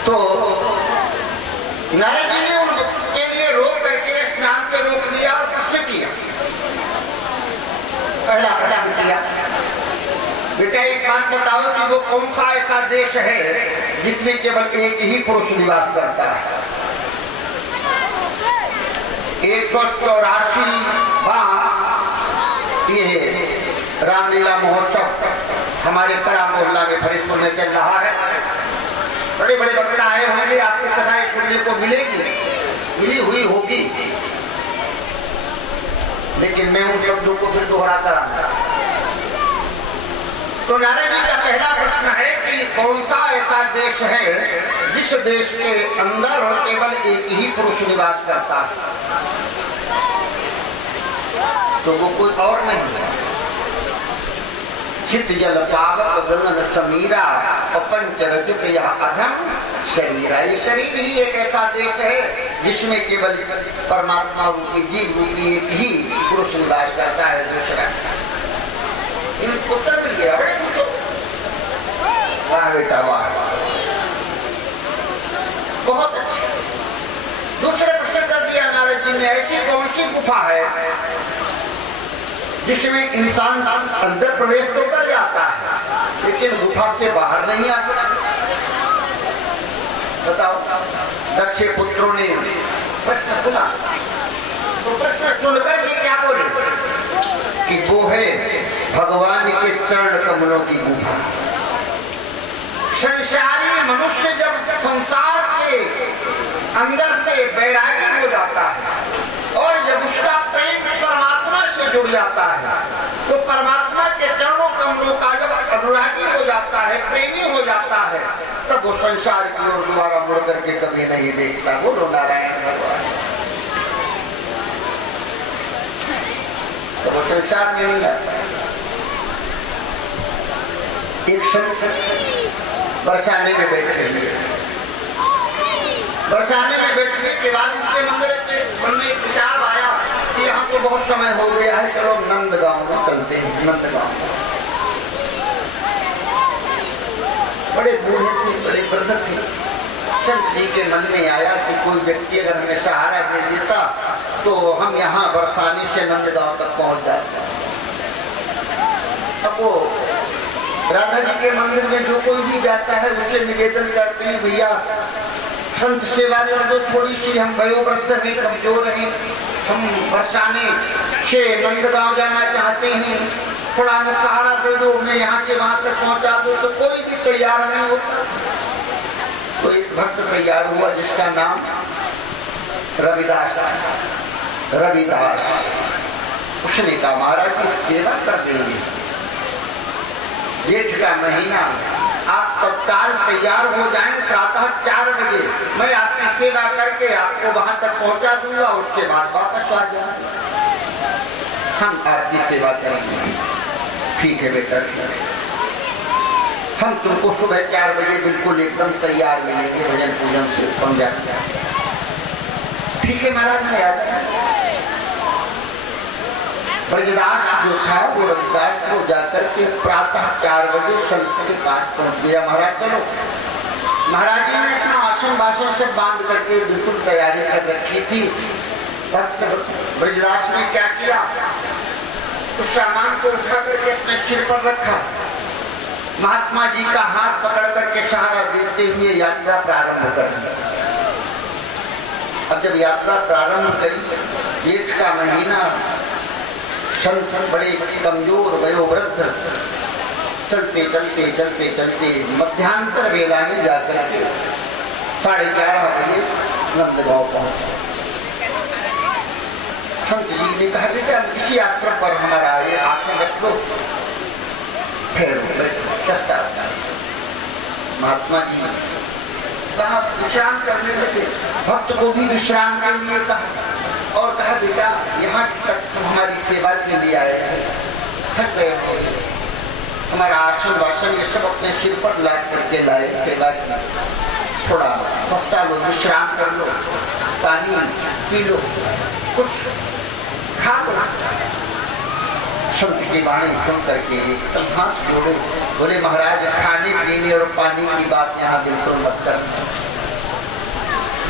तो नारद जी ने उनके लिए रोक करके स्नान से रोक दिया और प्रश्न किया। पहला प्रश्न किया, बेटा एक बात बताओ कि वो कौन सा ऐसा देश है जिसमें केवल एक ही पुरुष निवास करता है। 184 ये रामलीला महोत्सव हमारे परा मोहल्ला में फरीदपुर में चल रहा है। बड़े बड़े वक्ता आए होंगे, आपको कथाएं सुनने को मिलेगी, मिली हुई होगी, लेकिन मैं उन शब्दों को फिर दोहराता रहूंगा। तो नारद जी का पहला प्रश्न है कि कौन सा ऐसा देश है जिस देश के अंदर केवल एक ही पुरुष निवास करता है। तो वो कोई और नहीं है, चित जल पावक गगन समीरा और पंच रचित यह अधम शरीर। ये शरीर ही एक ऐसा देश है जिसमें केवल परमात्मा रूपी जीव रूपी एक ही पुरुष निवास करता है, दूसरा। इन उत्तर मिल गया, बड़े खुश हो, वाह बेटा वाह, बहुत अच्छा। दूसरे प्रश्न कर दिया नारद जी ने, ऐसी कौन सी गुफा है जिसमें इंसान अंदर प्रवेश तो कर जाता है लेकिन गुफा से बाहर नहीं आ सकता। बताओ, दक्ष पुत्रों ने प्रश्न सुना तो प्रश्न सुनकर के क्या बोले कि वो है भगवान के चरण कमलों की गुफा। संसारी मनुष्य जब संसार के अंदर से वैरागी हो जाता है और जब उसका प्रेम परमात्मा से जुड़ जाता है तो परमात्मा के चरणों कमलों का जब अनुरागी हो जाता है, प्रेमी हो जाता है, तब वो संसार की ओर दोबारा मुड़ करके कभी नहीं देखता। बोलो नारायण भगवान। तो वो संसार में नहीं आता। एक संत बरसाने में बैठे हुए, बरसाने में बैठने के बाद उनके मंदिर के मन में एक विचार आया कि यहाँ तो बहुत समय हो गया है, चलो नंदगांव में चलते हैं। नंदगांव बड़े बूढ़े थे, बड़े वृद्ध थे। संत जी के मन में आया कि कोई व्यक्ति अगर हमें सहारा दे देता तो हम यहाँ बरसाने से नंदगांव तक पहुंच जाते। अब वो राधा जी के मंदिर में जो कोई भी जाता है उससे निवेदन करते हैं, भैया संत सेवा कर दो थोड़ी सी, हम वयोवृद्ध हैं, कमजोर हैं, हम बरसाने से नंदगांव जाना चाहते हैं, थोड़ा हमें सहारा दे दो, हमें यहाँ से वहां तक पहुंचा दो। तो कोई भी तैयार नहीं होता। तो एक भक्त तैयार हुआ जिसका नाम रविदास था। रविदास उसने कहा महाराज की सेवा कर देंगे, जेठ का महीना, आप तत्काल तैयार हो जाएं, प्रातः 4 बजे मैं आपकी सेवा करके आपको वहां तक पहुंचा दूंगा, उसके बाद वापस आ जाए, हम आपकी सेवा करेंगे। ठीक है बेटा, ठीक है, हम तुमको सुबह 4 बजे बिल्कुल एकदम तैयार मिलेंगे, भजन पूजन से समझा। ठीक है महाराज, मैं आ जाऊंगा। ब्रजदास जो था वो रविदास को जाकर के प्रातः 4 बजे संत के पास पहुंच गया। महाराज चलो। महाराज जी ने अपना आसन वासन सब बांध करके बिल्कुल तैयारी कर रखी थी। भक्त ब्रजदास ने क्या किया, उस सामान को उठा करके अपने सिर पर रखा, महात्मा जी का हाथ पकड़ करके सहारा देते हुए यात्रा प्रारंभ कर दी। अब जब यात्रा प्रारंभ करी, जेठ का महीना, संत बड़े कमजोर वयोवृद्ध, चलते चलते चलते चलते मध्यांतर वेला में जाकर के 11:30 बजे नंदगांव पहुंचे। संत जी ने कहा बेटा इसी आश्रम पर हमारा ये आश्रम रख लो, ठहरो बैठो, सस्ता। महात्मा जी कहा विश्राम करने लगे, भक्त को भी विश्राम के लिए कहा और कहा बेटा यहाँ तक तुम हमारी सेवा के लिए आए हो, थक गए हो, हमारा आसन वासन ये सब अपने सिर पर लाद करके लाए, सेवा की, थोड़ा सस्ता लो, विश्राम कर लो, पानी पी लो, कुछ खा लो। संत की वाणी सुन करके एकदम हाथ जोड़े, बोले महाराज खाने पीने और पानी की बात यहाँ बिल्कुल मत करना,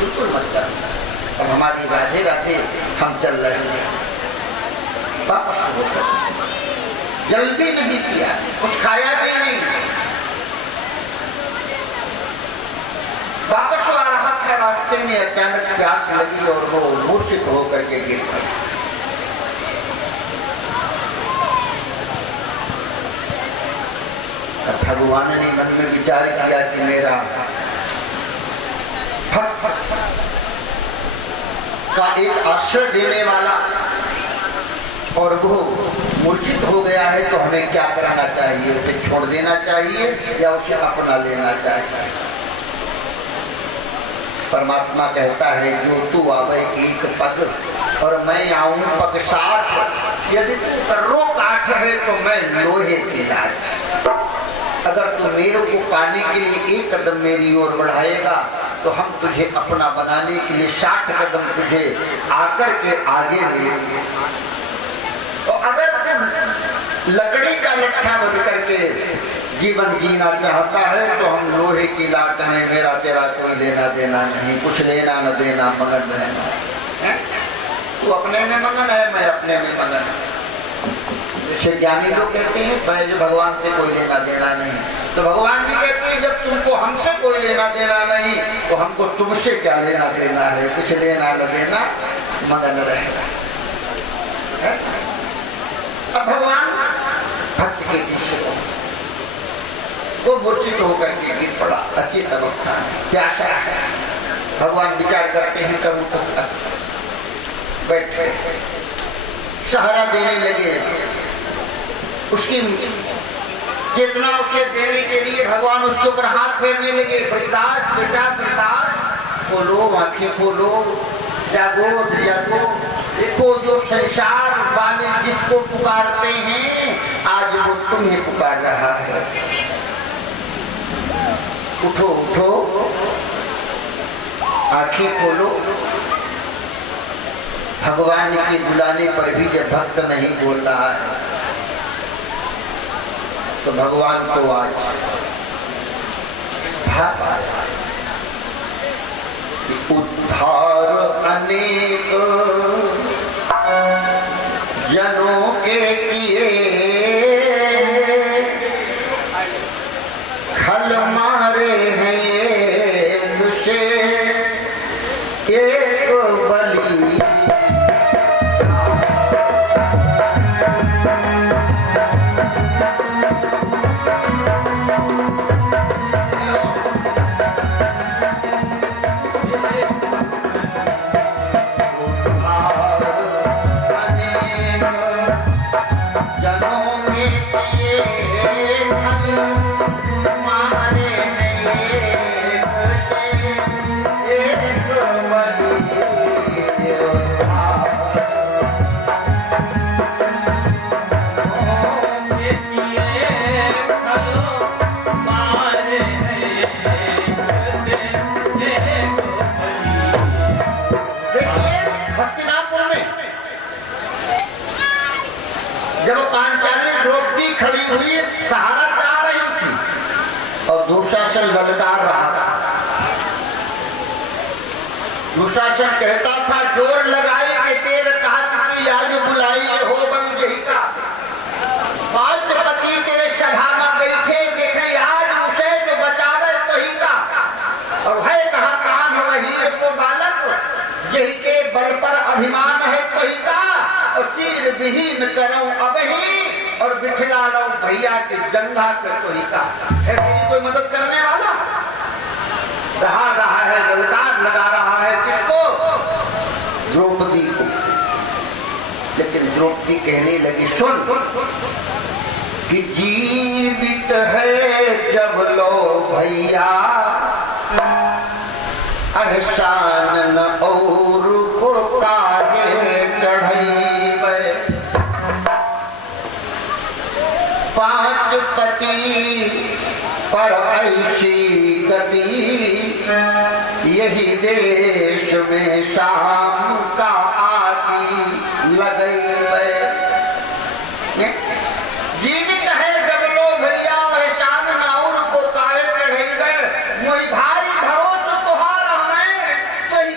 बिल्कुल मत करना। अब हमारी राधे राधे हम चल रहे हैं, वापस हो सकते, जल्दी नहीं किया, कुछ खाया भी नहीं, वापस आ रहा था, रास्ते में अचानक प्यास लगी और वो मूर्छित होकर के गिर पड़ा। भगवान ने मन में विचार किया कि मेरा भक्त का एक आश्रय देने वाला और वो मूर्छित हो गया है, तो हमें क्या करना चाहिए? उसे छोड़ देना चाहिए या उसे अपना लेना चाहिए? परमात्मा कहता है, जो तू आवे एक पग और मैं आऊं पग 60, यदि तू कर्रो काठ है तो मैं लोहे की लाठ। अगर तू मेरे को पाने के लिए एक कदम मेरी ओर बढ़ाएगा तो हम तुझे अपना बनाने के लिए 60 कदम तुझे आकर के आगे मिलेंगे। तो अगर तुम लकड़ी का लट्ठा बन करके जीवन जीना चाहता है तो हम लोहे की लाट हैं, मेरा तेरा कोई लेना देना नहीं, कुछ लेना न देना, मगन रहना है। तू अपने में मगन है, मैं अपने में मगन है। जैसे ज्ञानी लोग कहते हैं मैं जो भगवान से कोई लेना देना नहीं, तो भगवान भी कहते हैं जब तुमको हमसे कोई लेना देना नहीं तो हमको तुमसे क्या लेना देना है, कुछ लेना न देना, मगन रहना है। अब भगवान भक्त के पीछे वो मूर्छित होकर के गिर पड़ा, अचेत अवस्था में, प्यासा है। भगवान विचार करते हैं कब तो बैठ गए, सहारा देने लगे, उसकी चेतना उसे देने के लिए भगवान उसके ऊपर हाथ फेरने लगे। वृद्धास बेटा वृद्धास, खोलो आंखें खोलो, जागो जागो, देखो जो संसार वाले जिसको पुकारते हैं आज वो तुम्हें पुकार रहा है। उठो उठो, आंखें खोलो। भगवान के बुलाने पर भी जब भक्त नहीं बोल रहा है तो भगवान को आज भाप आया कि उद्धार अनेक जनों के किए, खल मारे हैं एक से एक बलि। खड़ी हुई सहारा जा रही थी और दुशासन ललकार रहा था। दुशासन कहता था जोर लगाए के तेरे कहा कि आज बुलाई हो बन यही का। पांच पति तेरे सभा में बैठे देखे आज उसे जो बचावे तो ही का, और है कहा कान वही को बालक यही के बल पर अभिमान है तो ही का, और चीर विहीन करो अब ही और बिठला लो भैया के जंघा पे तो ही का। है तेरी कोई मदद करने वाला? रहा है ललकार लगा रहा है किसको? द्रौपदी को। लेकिन द्रौपदी कहने लगी सुन कि जीवित है जब लो भैया एहसान न और को काहे चढ़ई। पांच पति पर ऐसी गति यही देश में शाम का आदि लगई। जीवित है जब लो भैया एहसान नाउर को काहे चढ़ई। मोई भारी भरोस तुहार हमें तो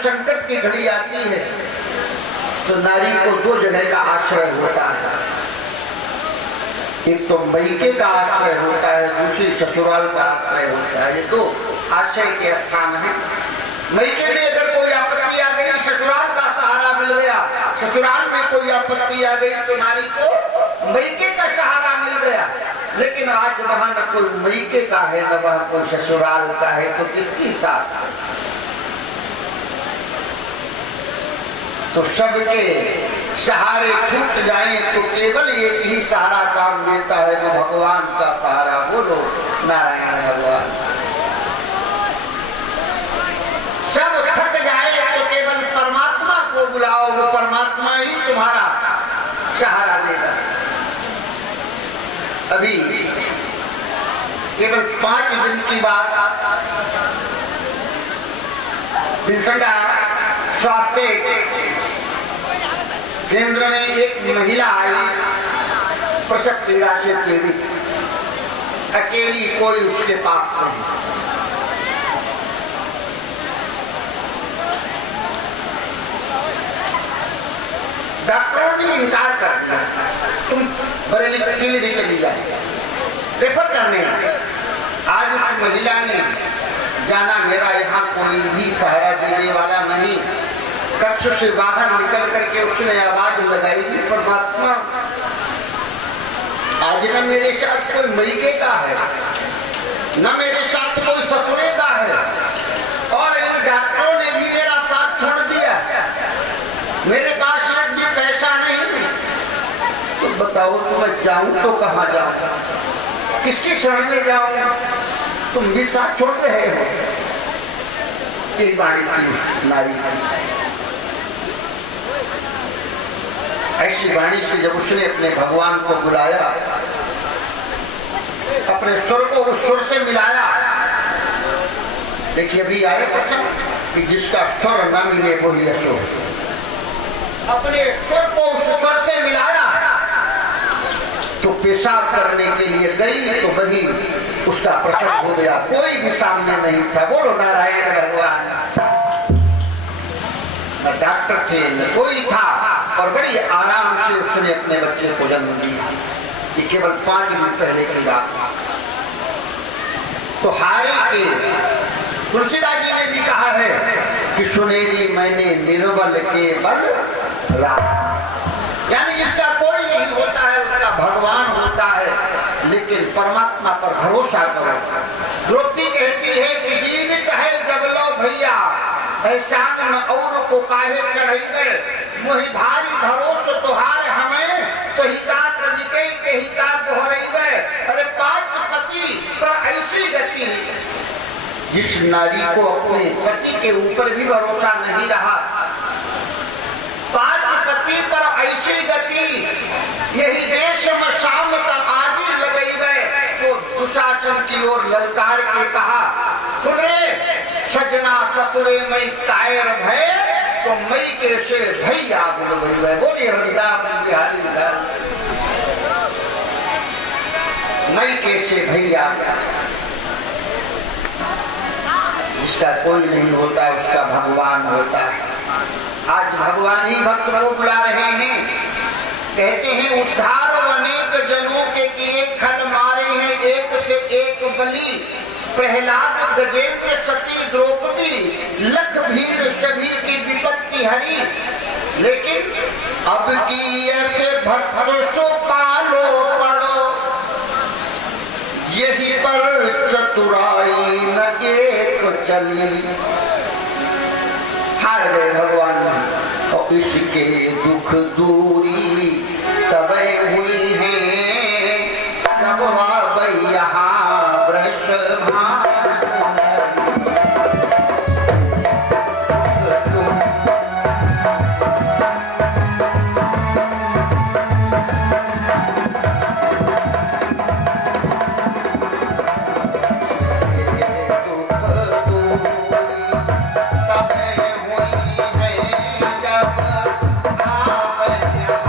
संकट की घड़ी आती है तो नारी को दो जगह का आश्रय होता है। एक तो मैके का आश्रय होता है, दूसरी ससुराल का आश्रय होता है। ये दो आश्रय के स्थान हैं। मैके में अगर कोई आपत्ति आ गई, ससुराल का सहारा मिल गया। ससुराल में कोई आपत्ति आ गई तो नारी को मैके का सहारा मिल गया। लेकिन आज वहां न कोई मैके का है, न वहां कोई ससुराल का है, तो किसकी साथ? तो सबके सहारे छूट जाएं तो केवल एक ही सहारा काम देता है, वो भगवान का सहारा। बोलो नारायण भगवान। सब थक जाए तो केवल परमात्मा को बुलाओ, वो परमात्मा ही तुम्हारा सहारा देगा। अभी केवल 5 दिन की बात, बिलसंडा स्वास्थ्य केंद्र में एक महिला आई, प्रसव पीड़ा से पीड़ित, अकेली, कोई उसके पास नहीं। डॉक्टरों ने इनकार कर दिया, तुम बरेली पीली भी चली जाए, रेफर करने। आज उस महिला ने जाना, मेरा यहाँ कोई भी सहारा देने वाला नहीं। कक्ष से बाहर निकल करके उसने आवाज लगाई, परमात्मा आज न मेरे साथ कोई मैके का है, न मेरे साथ कोई ससुरे का है, और इन डॉक्टरों ने भी मेरा साथ छोड़ दिया। मेरे पास एक भी पैसा नहीं। तो बताओ तो मैं जाऊं तो कहाँ जाऊं, किसकी शरण में जाऊं? तुम भी साथ छोड़ रहे हो। एक वाणी थी उस नारी की। ऐसी वाणी से जब उसने अपने भगवान को बुलाया, अपने सुर को उस सुर से मिलाया। देखिए अभी आए प्रसंग कि जिसका स्वर न मिले वही असुर। अपने स्वर को उस स्वर से मिलाया तो पेशाब करने के लिए गई तो वही उसका प्रसव हो गया। कोई भी सामने नहीं था। बोलो नारायण भगवान। न डॉक्टर थे, न कोई था, और बड़ी आराम से उसने अपने बच्चे को जन्म दिया। ये केवल 5 दिन पहले की बात। तो हारे के तुलसीदास जी ने भी कहा है कि सुनेरी मैंने निर्बल के बल राम। यानी जिसका कोई नहीं होता है उसका भगवान होता है। लेकिन परमात्मा पर भरोसा करो। द्रौपदी कहती है कि जीवित है जब लो भैया, ऐसा न और को काहे चढ़े, मोहि भारी भरोस तुहार हमें, तो हिका तजिके के हिका गोहरइबे। अरे 5 पति पर ऐसी गति, जिस नारी को अपने पति के ऊपर भी भरोसा नहीं रहा, 5 पति पर ऐसी गति, यही देश में शाम का आदि लगई गए। तो दुशासन की ओर ललकार के कहा, सुन रे सजना ससुरे मई कायर भय, तो मई के से भैया बोल। बोलिए वृंदावन बिहारी लाल। मई के से भैया, जिसका कोई नहीं होता उसका भगवान होता है। आज भगवान ही भक्त को बुला रहे हैं। कहते हैं उद्धार अनेक जनों के किए, खल मारे हैं एक से एक बलि। प्रहलाद गजेंद्र सती द्रौपदी, लख भीर सभी की विपत्ति हरी। लेकिन अब की ऐसे भक्त सो पालो पड़ो, यही पर चतुराई न एक चली। हाय भगवान, और इसके दुख दूरी तब हुई है जब वह यहाँ वृषभान। तब हुई है जब आप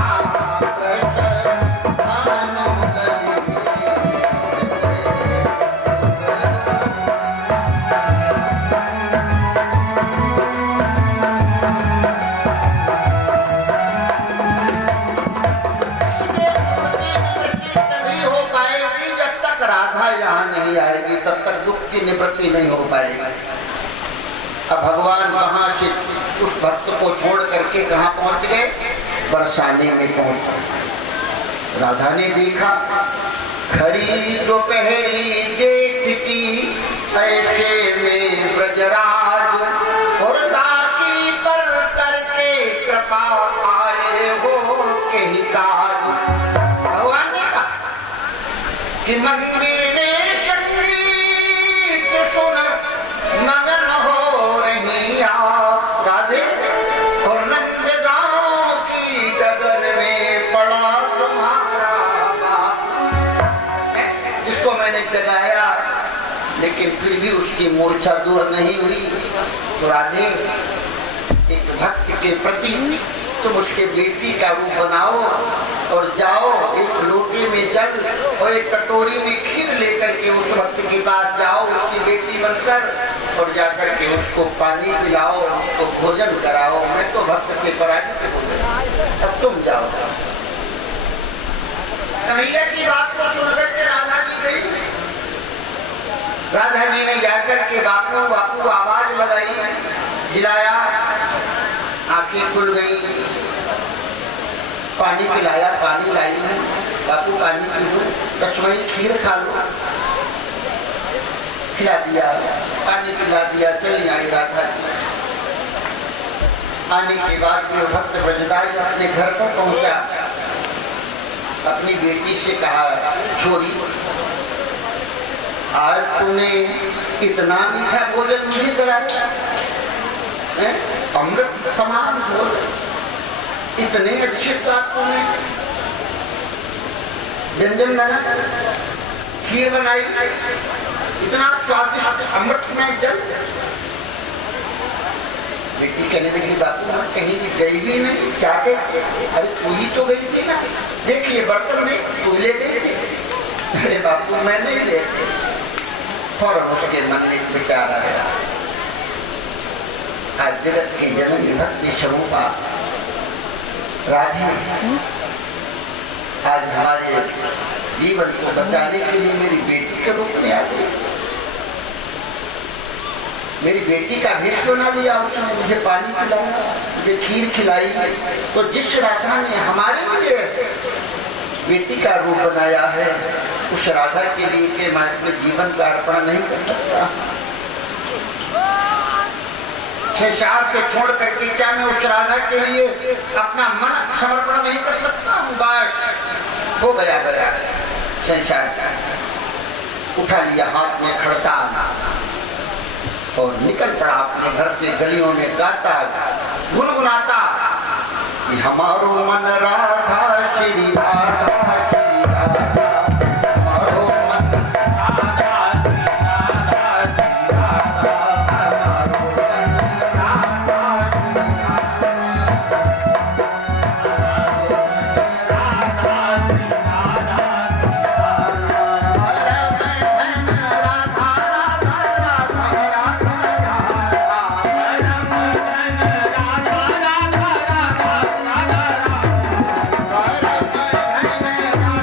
राधा यहाँ नहीं आएगी तब तक दुख की निवृत्ति नहीं हो पाएगी। अब भगवान वहां से उस भक्त को छोड़ करके कहाँ पहुंच गए? बरसाने में पहुंचे। राधा ने देखा खरी दोपहरी जेठ की ऐसे में ब्रजराज और दासी पर करके कृपा आए हो के ही काज। भगवान ने कहा कि मंदिर में संगीत सुन मगन हो रही आप राधे और नंद गांव की डगर में पड़ा तुम्हारा बाप। जिसको मैंने जगाया लेकिन फिर भी उसकी मूर्छा दूर नहीं हुई। तो राधे एक भक्त के प्रति तुम उसके बेटी का रूप बनाओ और जाओ एक लोटे में जल और एक कटोरी में खीर लेकर के उस भक्त के पास जाओ उसकी बेटी बनकर और जाकर के उसको पानी पिलाओ, उसको भोजन कराओ। मैं तो भक्त से पराजित हो गया, अब तुम जाओ। कन्हैया की बात को सुनकर के राधा जी गई। राधा जी ने जाकर के बापू बापू आवाज लगाई, हिलाया, आंखें खुल गई, पानी पिलाया, पानी लाई हूँ, बापू पानी पी लो, दसवीं खीर खा लो, खिला दिया, पानी पिला दिया, चली आई राधा जी। आने के बाद में भक्त ब्रजदास अपने घर पर पहुंचा, अपनी बेटी से कहा छोरी आज तूने इतना मीठा भोजन मुझे कराया, अमृत समान भोजन, इतने अच्छे तूने व्यंजन बना, खीर बनाई, इतना स्वादिष्ट अमृतमय जल। बेटी कहने लगी बापू मैं कहीं भी गई भी नहीं, क्या कहते? अरे तू ही तो गई थी ना, देखिए बर्तन देख तू ले गई थी। अरे बापू मैं नहीं लेती। फौरन उसके मन में विचार आया आज जगत की जननी भक्ति स्वरूपा राधे आज हमारे जीवन को बचाने के लिए मेरी बेटी के रूप में आ गई। मेरी बेटी का भेष बना लिया, उसने मुझे पानी पिलाया, मुझे खीर खिलाई। तो जिस राधा ने हमारे लिए बेटी का रूप बनाया है उस राधा के लिए कि मैं अपने जीवन का अर्पण नहीं कर सकता? संसार से छोड़ करके क्या मैं उस राधा के लिए अपना मन समर्पण नहीं कर सकता? बस हो गया मेरा संसार से। उठा लिया हाथ में खड़ता और निकल पड़ा अपने घर से गलियों में गाता गुनगुनाता कि हमारो मन राधा श्री राधा श्री राधा, हमारो मन राधा श्री राधा श्री राधा, हमारो मन राधा श्री राधा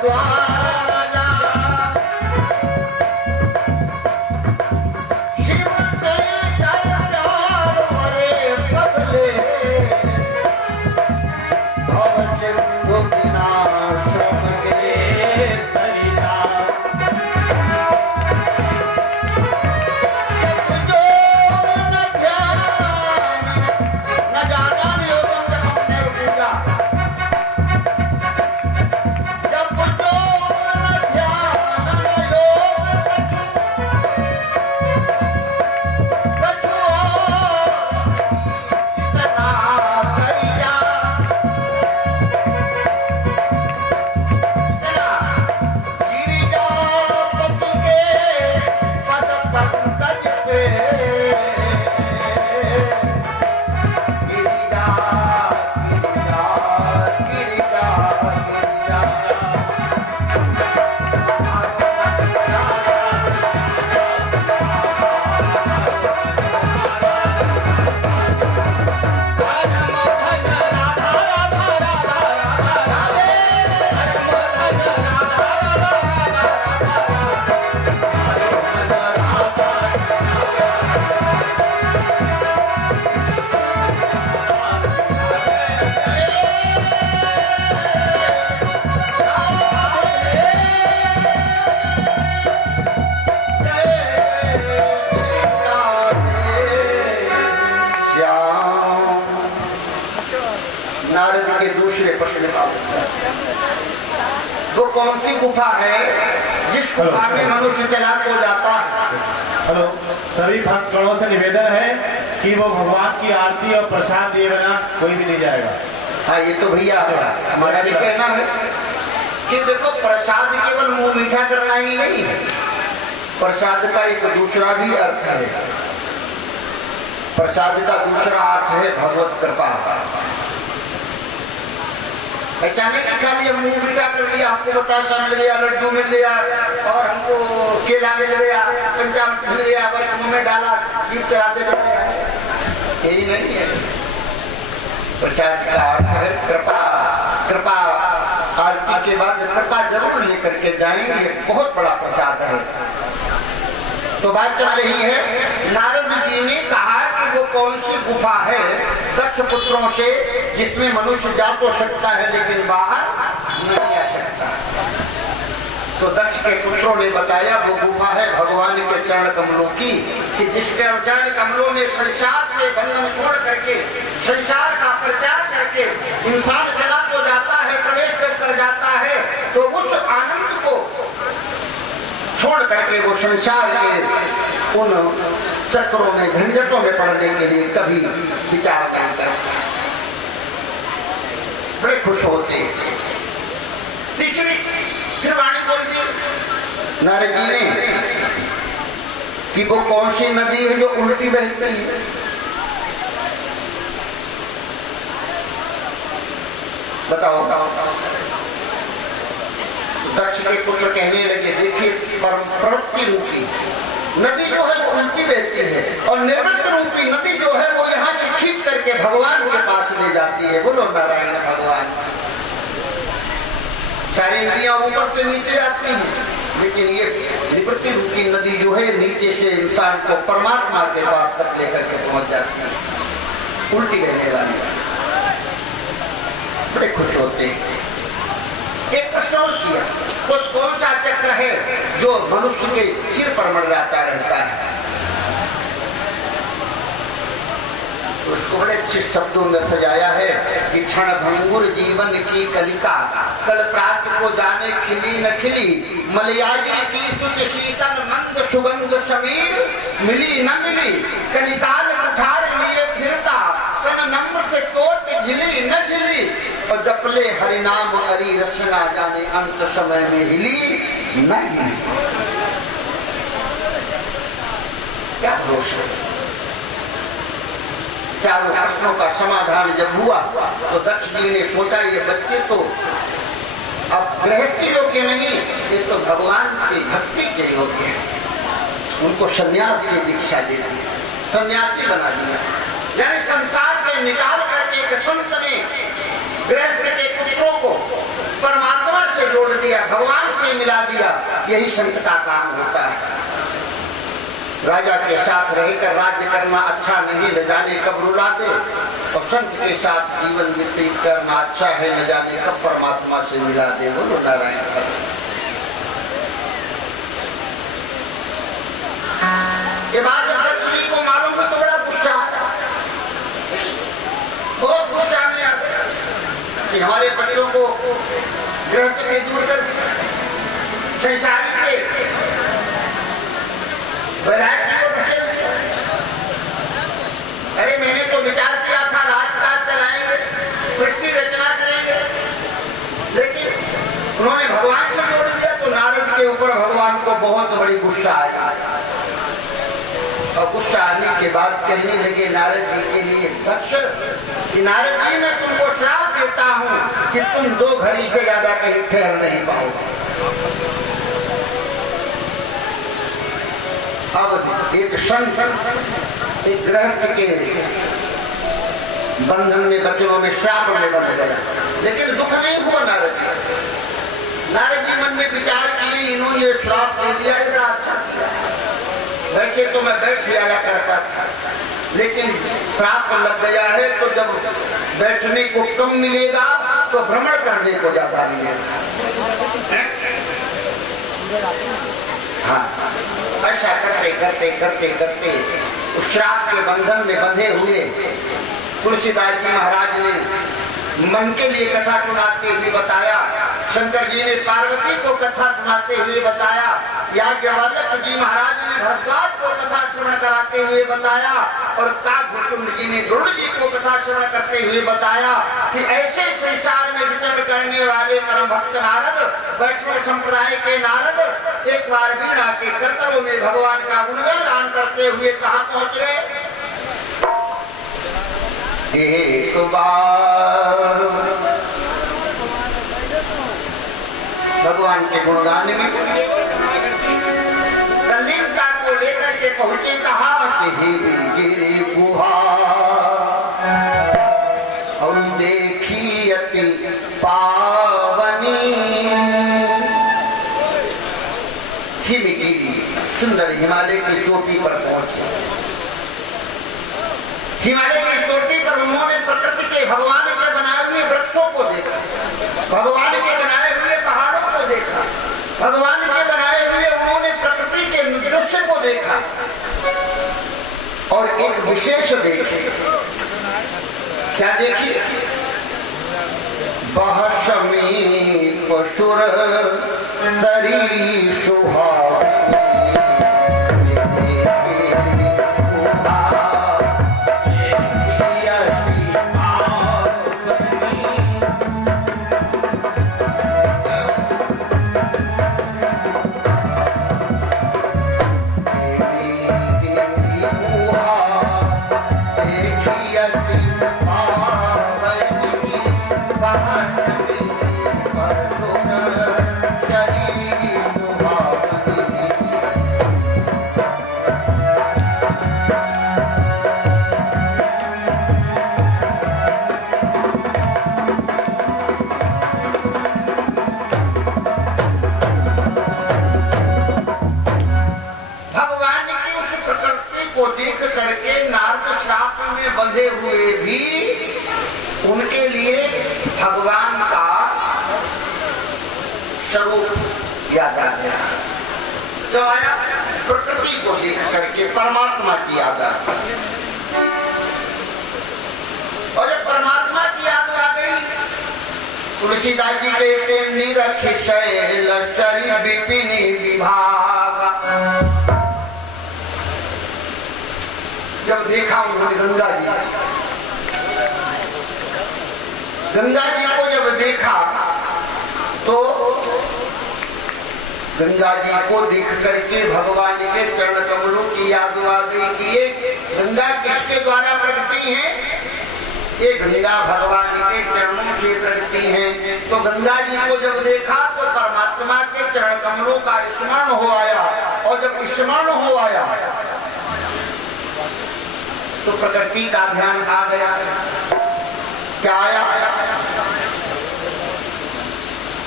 द्वार राजा शिव से कर प्यार मरे बदले भव सिंधु विनाशम के तरिया नारद के दूसरे प्रश्न का वो कौन सी गुफा है जिस गुफा में मनुष्य चला तो जाता है? हेलो, सभी भक्तगणों से निवेदन है कि वो भगवान की आरती और प्रसाद दिए बिना कोई भी नहीं जाएगा। हाँ, ये तो भैया हमारा भी कहना है कि देखो प्रसाद केवल मुंह मीठा करना ही नहीं है, प्रसाद का एक दूसरा भी अर्थ है। प्रसाद का दूसरा अर्थ है भगवत कृपा। ऐसा नहीं कि खाली हम मुंह मीठा कर लिया, हमको बतासा मिल गया, लड्डू मिल गया और हमको केला मिल गया, पंचामृत मिल गया, बस मुंह में डाला, जीभ चलाते चले आए, यही नहीं है। प्रसाद का अर्थ है कृपा। कृपा आरती के बाद कृपा जरूर लेकर के जाएं, ये बहुत बड़ा प्रसाद है। तो बात चल रही है, नारद जी ने कहा कि वो कौन सी गुफा है दक्ष पुत्रों से जिसमें मनुष्य जा तो सकता है लेकिन बाहर नहीं आ सकता। तो दक्ष के पुत्रों ने बताया वो गुफा है भगवान के चरण कमलों की, कि जिसके चरण कमलों में संसार से बंधन छोड़ करके, संसार का परित्याग करके इंसान चला तो जाता है, प्रवेश कर जाता है, तो उस आनंद को छोड़ करके वो संसार के उन चक्रों में, झंझटों में पड़ने के लिए कभी विचार नहीं करते, बड़े खुश होते। तीसरी फिर वाणी बोल दी नारद जी ने कि वो कौन सी नदी है जो उल्टी बहती है? बताओ। दक्ष के पुत्र कहने लगे, देखिए परम प्रवृत्ति रूपी नदी जो है वो उल्टी बहती है और निवृत्त रूपी नदी जो है वो यहाँ से खींच करके भगवान के पास ले जाती है। बोलो नारायण भगवान। सारी नदियां ऊपर से नीचे आती हैं, लेकिन ये निवृत्ति रूपी नदी जो है नीचे से इंसान को परमात्मा के पास तक लेकर के पहुंच जाती है, उल्टी बहने वाली। बड़े खुश होते हैं। एक प्रश्न और किया, वो कौन सा चक्र है जो मनुष्य के सिर पर मंडराता रहता है? उसको बड़े अच्छे शब्दों में सजाया है कि क्षण भंगुर जीवन की कलिका, कल प्रात को जाने खिली न खिली, मलयाजी की सुच शीतल मंद सुगंध समीर, मिली न मिली कलिकाल कुठार लिए फिरता, तन नम्र से चोट झिली न झिली, और जपले हरिनाम हरि रचना जाने अंत समय में हिली न हिली। क्या भरोसा। चारों प्रश्नों का समाधान जब हुआ तो दक्ष जी ने सोचा ये बच्चे तो अब गृहस्थी योग्य नहीं, ये तो भगवान की भक्ति के योग्य है। उनको सन्यास की दीक्षा दे दी, सन्यासी बना दिया। यानी संसार से निकाल करके एक संत ने गृहस्थ के पुत्रों को परमात्मा से से जोड़ दिया, भगवान से मिला दिया। यही संत का काम होता है। राजा के साथ रहकर राज्य करना अच्छा नहीं, न जाने कब रुला दे, और संत के साथ जीवन व्यतीत करना अच्छा है, न जाने कब परमात्मा से मिला दे। बोलो नारायण। ये बात जब दक्षिणी को मालूम हुई तो बड़ा गुस्सा आया, बहुत गुस्सा में आ गया कि हमारे बच्चों को गृहस्थ से दूर कर दिया, संसारी से वैराग्य को ढकेल दिया। अरे मैंने तो विचार किया था राजकाज चलाएंगे, सृष्टि रचना करेंगे, लेकिन उन्होंने भगवान से जोड़ दिया। तो नारद के ऊपर भगवान को बहुत बड़ी गुस्सा आया, और गुस्सा आने के बाद कहने लगे नारद जी के लिए, दक्ष कि नारद जी मैं तुमको श्राप देता हूं कि तुम 2 घड़ी से ज्यादा कहीं ठहर नहीं पाओगे। अब एक संत एक गृहस्थ के बंधन में, बचनों में, श्राप में बंध गया, लेकिन दुख नहीं हुआ नारद जी। नारद जी मन में विचार किए, इन्होंने ये श्राप दे दिया, इतना अच्छा किया। वैसे तो मैं बैठ जाया करता था, लेकिन श्राप लग गया है, तो जब बैठने को कम मिलेगा तो भ्रमण करने को ज्यादा मिलेगा। हाँ, ऐसा करते करते करते करते उस श्राप के बंधन में बंधे हुए तुलसीदास जी महाराज ने मन के लिए कथा सुनाते हुए बताया, शंकर जी ने पार्वती को कथा सुनाते हुए बताया, याज्ञवल्क्य जी महाराज ने भरद्वाज को कथा श्रवण कराते हुए बताया, और काकभूषुंड जी ने गरुड़ जी को कथा श्रवण करते हुए बताया कि ऐसे संसार में विचरण करने वाले परम भक्त नारद, वैष्णव संप्रदाय के नारद एक बार वीणा के करतलों में भगवान का गुणगान करते हुए कहाँ पहुंच गए? एक बार भगवान के गुणगान में तल्लीनता को लेकर के पहुंचे, कहा कि गिरी गुहा और देखी अति पावनी। हिमगिरी सुंदर हिमालय की चोटी पर पहुंचे। हिमालय की चोटी पर उन्होंने प्रकृति के, भगवान के बनाए हुए वृक्षों को देखा, भगवान के बनाए हुए पहाड़ों को देखा, भगवान के बनाए हुए उन्होंने प्रकृति के दृश्य को देखा, और एक विशेष देखे। क्या देखिए? बहसमीप सुर सरी सुहावनी। बंधे हुए भी उनके लिए भगवान का स्वरूप याद आ गया। जो आया प्रकृति को देख करके परमात्मा की याद आ गई, और जब परमात्मा की याद आ गई, तुलसीदास जी कहते निरख शैल सरी विपिनी विभाग। जब देखा उन्होंने गंगा जी को जब देखा, तो गंगा जी को देख करके भगवान के चरण कमलों की याद आ गई कि ये गंगा किसके द्वारा प्रकटी है? ये गंगा भगवान के चरणों से प्रकटी है। तो गंगा जी को जब देखा तो परमात्मा के चरण कमलों का स्मरण हो आया, और जब स्मरण हो आया तो प्रकृति का ध्यान आ गया। क्या आया?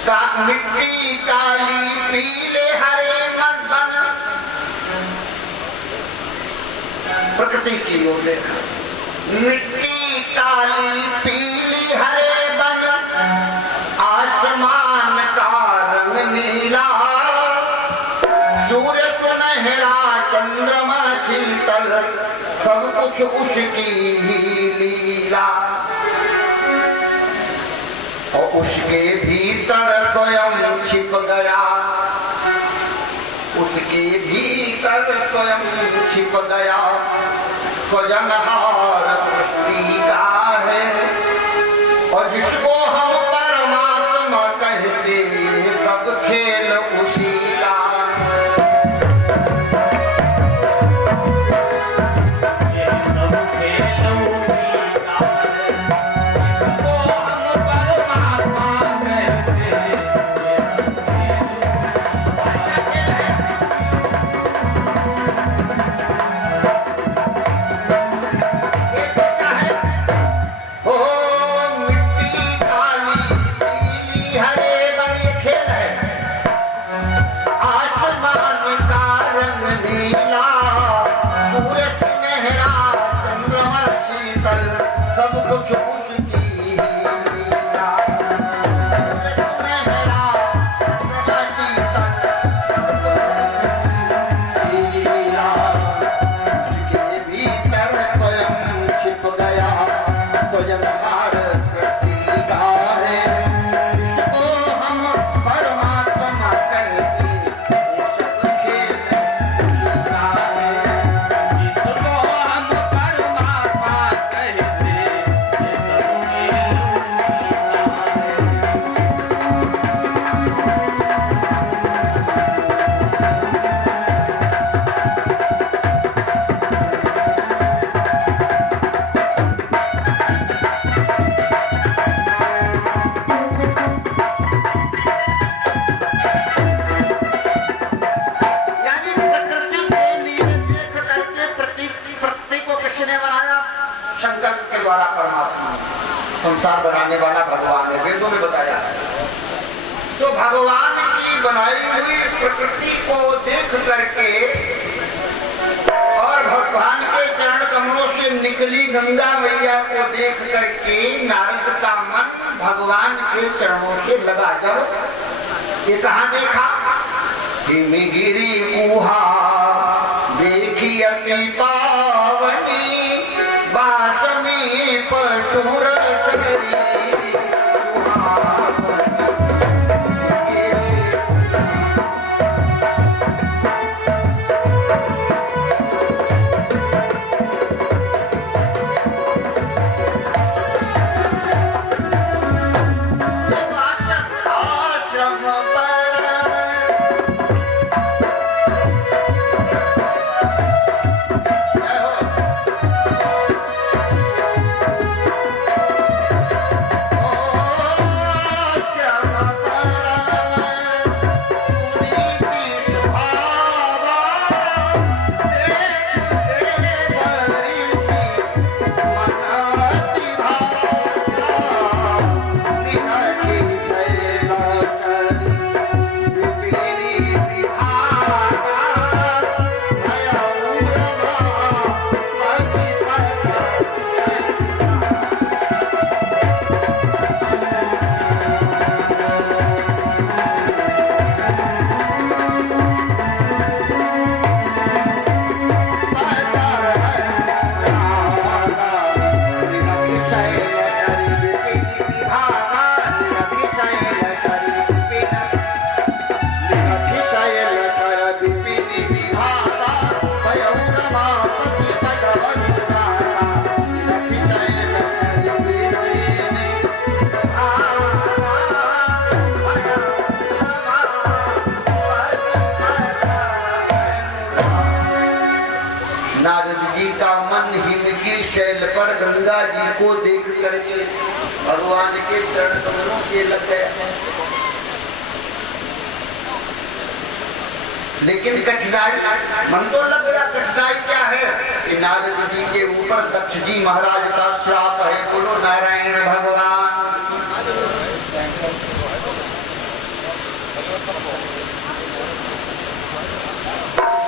का मिट्टी काली पीले हरे मन बन, प्रकृति की ओर देखा, मिट्टी काली पीली हरे बन, आसमान का रंग नीला, सूर्य सुनहरा चंद्रमा शीतल, सब कुछ उसकी ही लीला। और उसके भीतर स्वयं छिप गया, उसके भीतर स्वयं छिप गया, स्वजनहार सृष्टि का है। और जिसको हम परमात्मा कहते, सब खेल उसी का। संसार बनाने वाला भगवान है, वेदों में बताया है। तो भगवान की बनाई हुई प्रकृति को देख करके और भगवान के चरण कमलों से निकली गंगा मैया को देख करके नारद का मन भगवान के चरणों से लगा। जब ये कहाँ देखा, हिमगिरी गुहा देखी अति पावनी, बासमी पशुर गंगा जी को देख करके भगवान के चरण कमलों से लग गया। लेकिन कठिनाई मन तो लग गया। कठिनाई क्या है कि नारद जी के ऊपर दक्ष जी महाराज का श्राप है। बोलो नारायण भगवान।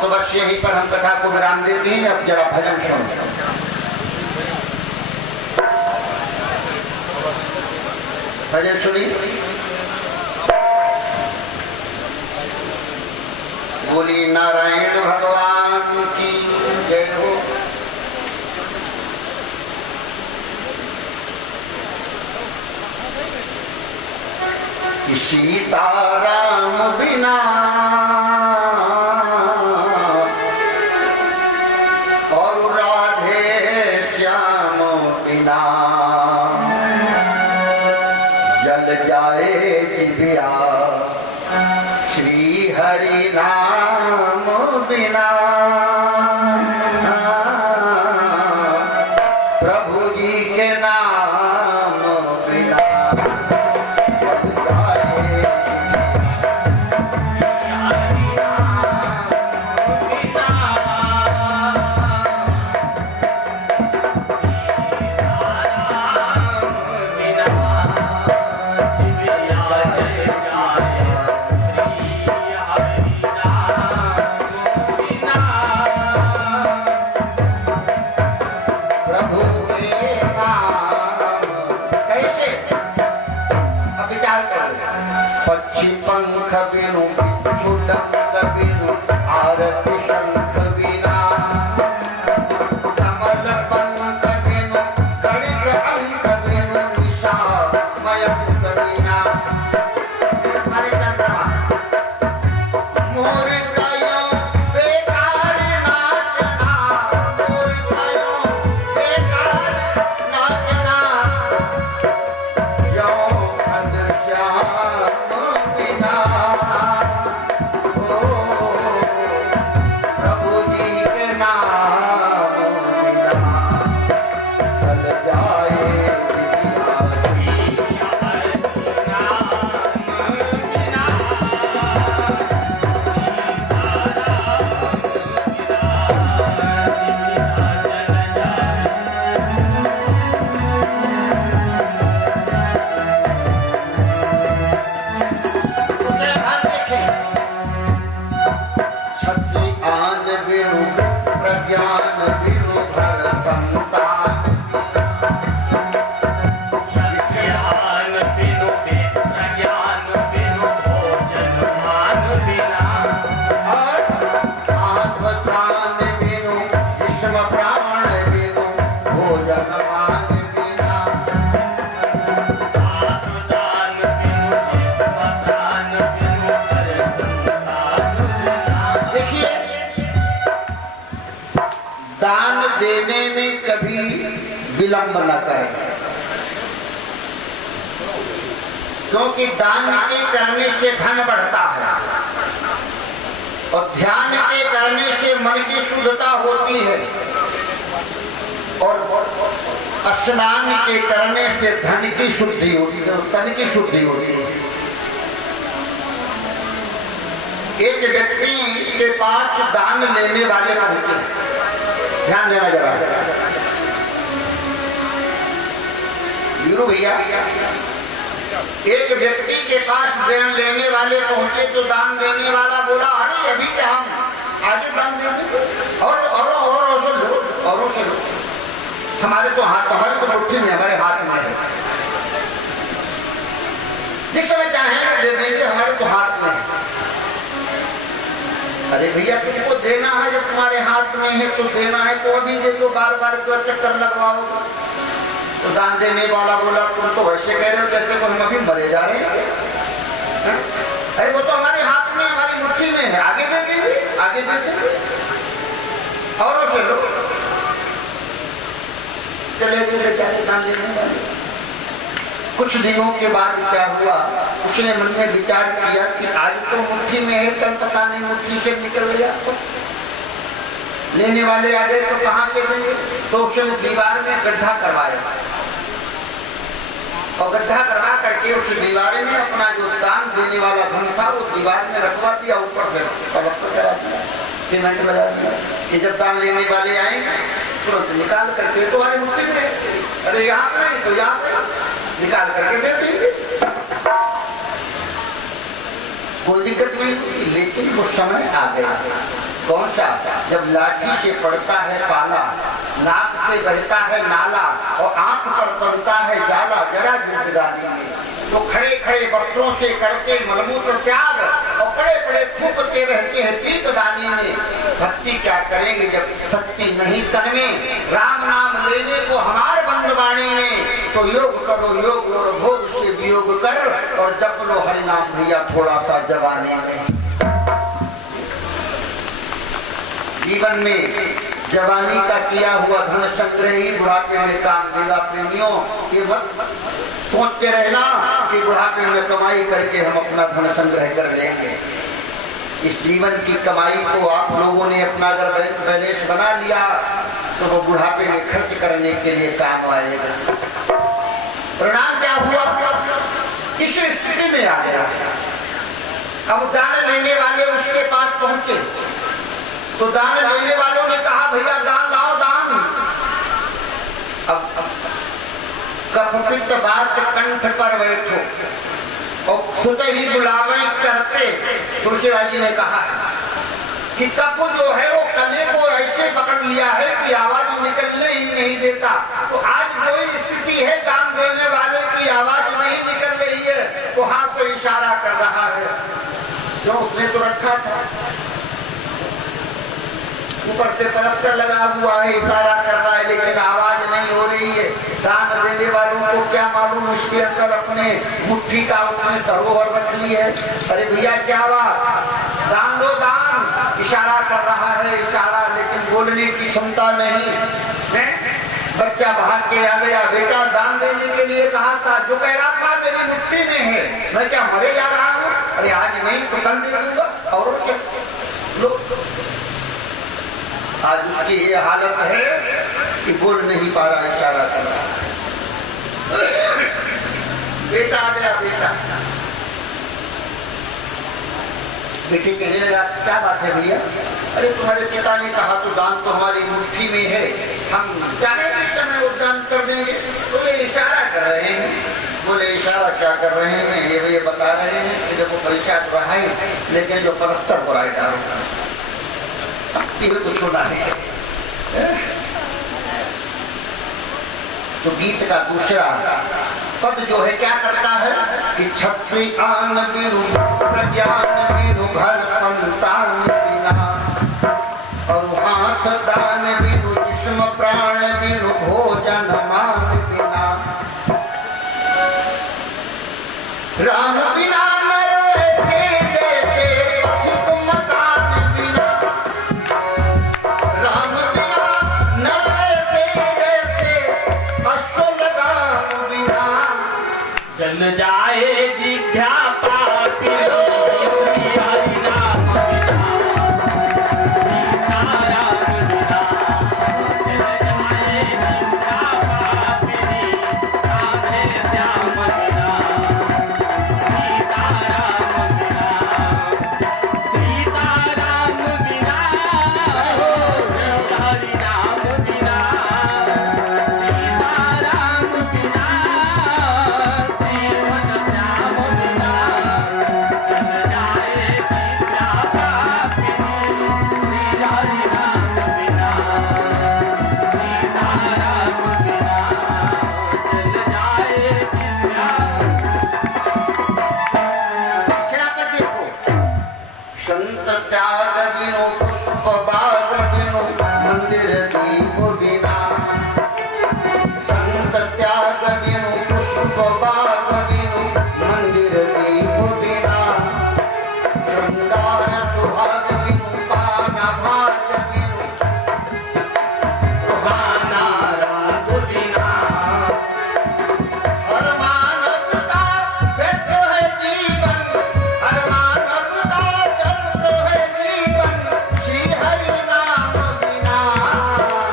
तो बस यहीं पर हम कथा को विराम देते हैं। अब जरा भजन सुन, भजन सुनिए। बोली नारायण भगवान की जय हो। सीताराम बिना और राधे श्याम बिना जल जाए जिबिया, श्री हरि नाम बिना प्रभु जी के नाम बिना जल जाए। पक्षी पंख बिनु बिच्छू डंक बिनु आरती शंख बिना, कमल पंख बिनु गणित अंक बिनु निशा मयंक बिना। हमारे चंद्रमा मोर गयो बेकार नाचना, मोर गयो बेकार नाचना, यो घनश्याम बिना हो प्रभु जी के नाम बिना चल जाए प्रज्ञान बिनु घर संतान, ज्ञान बिनु प्रज्ञान बिनु भोजन मान बिना, और आँख कान बिनु विश्व प्राण बिनु भोजन मान बिना, आत्म दान बिनु विश्व प्राण बिनु कर संतान बिना। देखिए दान देने में कभी विलंब न करें, क्योंकि दान के करने से धन बढ़ता है और ध्यान के करने से मन की शुद्धता होती है और स्नान के करने से धन की शुद्धि होती है, तन की शुद्धि होती है। एक व्यक्ति के पास दान लेने वाले पहुंचे, ध्यान देना जरा वीरू भैया, एक व्यक्ति के पास दान लेने वाले पहुंचे तो दान देने वाला बोला, अरे अभी क्या हम आगे दान दे देंगे और से लो, औरों से लो, हमारे तो हाथ, हमारे तो मुट्ठी में, हमारे हाथ में है, जिस समय चाहेंगे दे देंगे, हमारे तो हाथ में है। अरे भैया तुमको देना है, जब तुम्हारे हाथ में है तो देना है तो अभी दे दो, बार बार क्यों चक्कर लगवाओगे? तो दान देने वाला बोला, तुम तो वैसे कह रहे हो जैसे को हम अभी मरे जा रहे हैं। अरे वो तो हमारे हाथ में, हमारी मुट्ठी में है, आगे दे देंगे, आगे दे देंगे, औरों से लो। चले गए बेचारे दान लेने वाले। कुछ दिनों के बाद क्या हुआ, उसने मन में विचार किया कि आज तो मुट्ठी में है, कल पता नहीं मुट्ठी से निकल गया तो लेने वाले आ गए तो कहाँ से देंगे। तो उसने दीवार में गड्ढा करवाया और गड्ढा करवा करके उस दीवार में अपना जो दान देने वाला धन था वो दीवार में रखवा दिया, ऊपर से प्लास्टर करा दिया, सीमेंट लगा दिया कि जब दान लेने वाले आएंगे तुरंत निकाल करके, तुम्हारी मुट्ठी में, अरे यहाँ पे नहीं तो यहाँ से निकाल करके दे देंगे। कोई दिक्कत नहीं होती, लेकिन वो समय आ गया। कौन सा? जब लाठी से पड़ता है पाला, नाक से बहता है नाला और आंख पर तलता है जाला जरा जिंदगानी में, तो खड़े खड़े वस्त्रों से करते मलमूत्र त्याग और पड़े पड़े फूकते रहते हैं पीकदानी में। भक्ति क्या करेंगे जब शक्ति नहीं तन में, राम नाम लेने को हमार बंदवाणी में। तो योग करो योग और भोग से वियोग कर, और जप लो हरि नाम भैया थोड़ा सा जवानी में। जीवन में जवानी का किया हुआ धन संग्रह ही बुढ़ापे में काम देगा। प्रेमियों, ये मत सोच के रहना कि बुढ़ापे में कमाई करके हम अपना धन संग्रह कर लेंगे। इस जीवन की कमाई को आप लोगों ने अपना अगर बैंक बैलेंस बना लिया तो वो बुढ़ापे में खर्च करने के लिए काम आएगा। परिणाम क्या हुआ? इस स्थिति में आ गया। अब दान लेने वाले उसके पास पहुंचे तो दान लेने वालों ने कहा भैया दान लाओ दान। अब कपपित बात कंठ पर बैठो और खुद ही बुलावे करते। तुलसीदास जी ने कहा कि कप जो है वो कने को ऐसे पकड़ लिया है कि आवाज निकलने ही नहीं देता। तो आज कोई स्थिति है दान देने वाले की आवाज नहीं निकल रही है, वो हाथ से इशारा कर रहा है। जो उसने तो रखा था, ऊपर से पलस्तर लगा हुआ है, इशारा कर रहा है, लेकिन आवाज नहीं हो रही है। दान देने वालों को क्या मालूम उसके अंदर अपने मुट्ठी का उसने सरोवर रख ली है। अरे भैया क्या बात, दान दो दान। इशारा कर रहा है इशारा, लेकिन बोलने की क्षमता नहीं है। बच्चा भाग के आ गया, बेटा दान देने के लिए कहा था, जो कह रहा था मेरी मुट्ठी में है, मैं क्या मरे जा रहा हूँ? अरे आज नहीं तो कल दे दूंगा। और लो, आज उसकी ये हालत है कि बोल नहीं पा रहा, इशारा कर रहा है। बेटा आ गया, बेटा बेटे कहने लगा क्या बात है भैया? अरे तुम्हारे पिता ने कहा तो दान तो हमारी मुट्ठी में है, हम चाहे इस समय वो दान कर देंगे। तो ये इशारा कर रहे हैं। बोले इशारा क्या कर रहे हैं? ये बता रहे हैं कि देखो पैसा तो रहा ही, लेकिन जो परस्तर पर आए डालो को छोड़ा है। तो गीत का दूसरा पद जो है क्या करता है कि क्षत्रियान बिनु प्रज्ञान बिनु घर संतान बिना, और हाथ दान बिनु जिस्म प्राण बिनु भोजन मान बिना। राम बिना नर ऐसे जैसे पथिक मकान बिना। राम बिना नर ऐसे जैसे अश्व लगाम बिना। जल जाए जिभ्या पाक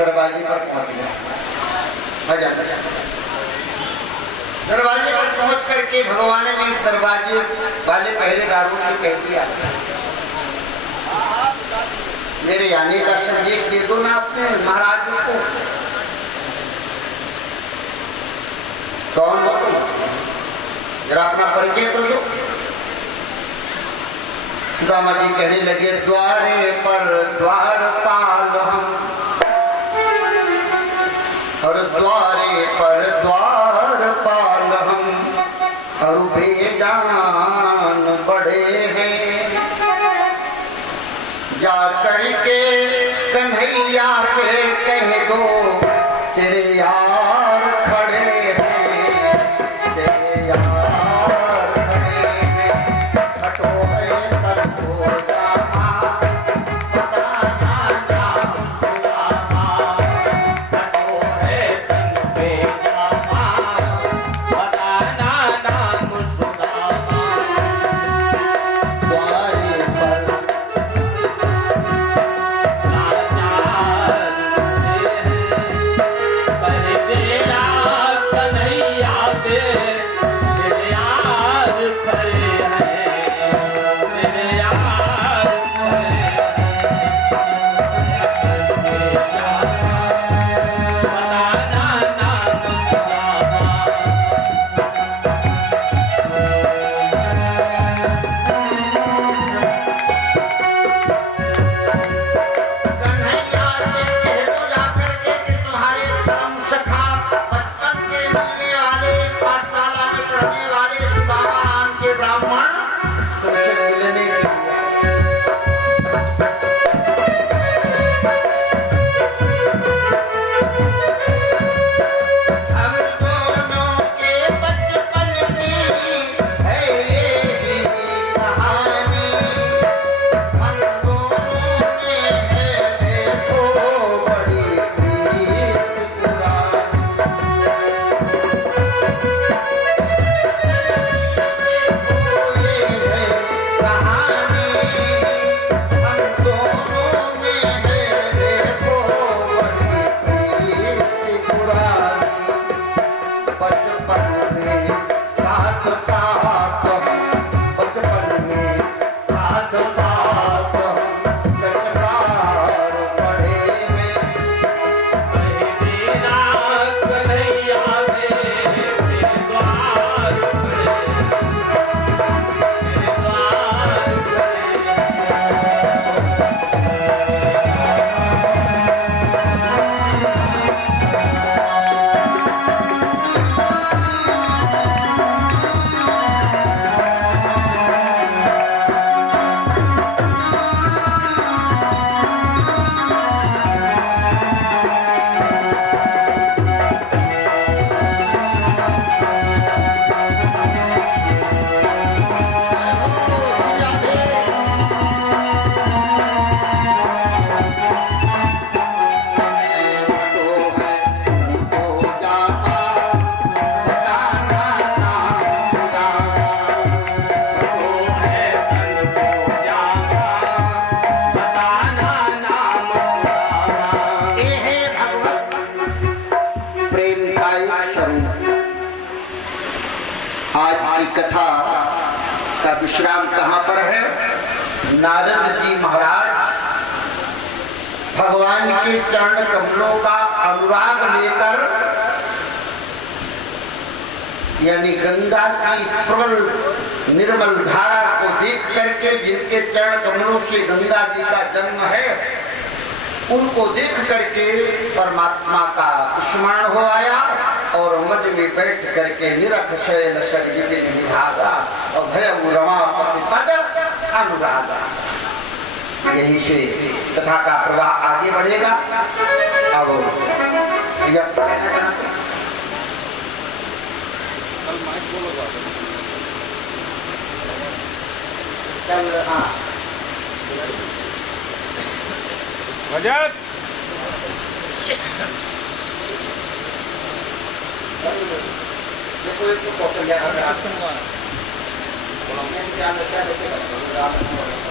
दरवाजे पर पहुंच गया। दरवाजे पर पहुंच करके भगवान ने दरवाजे वाले पहरेदारों से कह दिया, मेरे आने का संदेश दे दो ना अपने महाराज को। कौन हो तुम, जरा अपना परिचय तो दो। सुदामा जी कहने लगे, द्वारे पर द्वारपाल हम, और द्वारे पर द्वारपाल हम, और बेजान बड़े हैं। जा करके कन्हैया से कह दो, तेरे यार खड़े हैं, तेरे यार खड़े हैं। हटो है तनको जामा, बताना नाम सुदामा। हटो है तन पे जामा, बताना नाम सुदामा। द्वारे पर कथा का विश्राम कहाँ पर है? नारद जी महाराज भगवान के चरण कमलों का अनुराग लेकर, यानी गंगा की प्रबल निर्मल धारा को देख करके, जिनके चरण कमलों से गंगा जी का जन्म है, उनको देख करके परमात्मा का स्मरण हो आया और मद में बैठ करके निरख शैल शरीर निभागा और भयउ रमापति पद अनुरागा। यही से कथा का प्रवाह आगे बढ़ेगा। अब रजत देखो एक तो कौशल्या का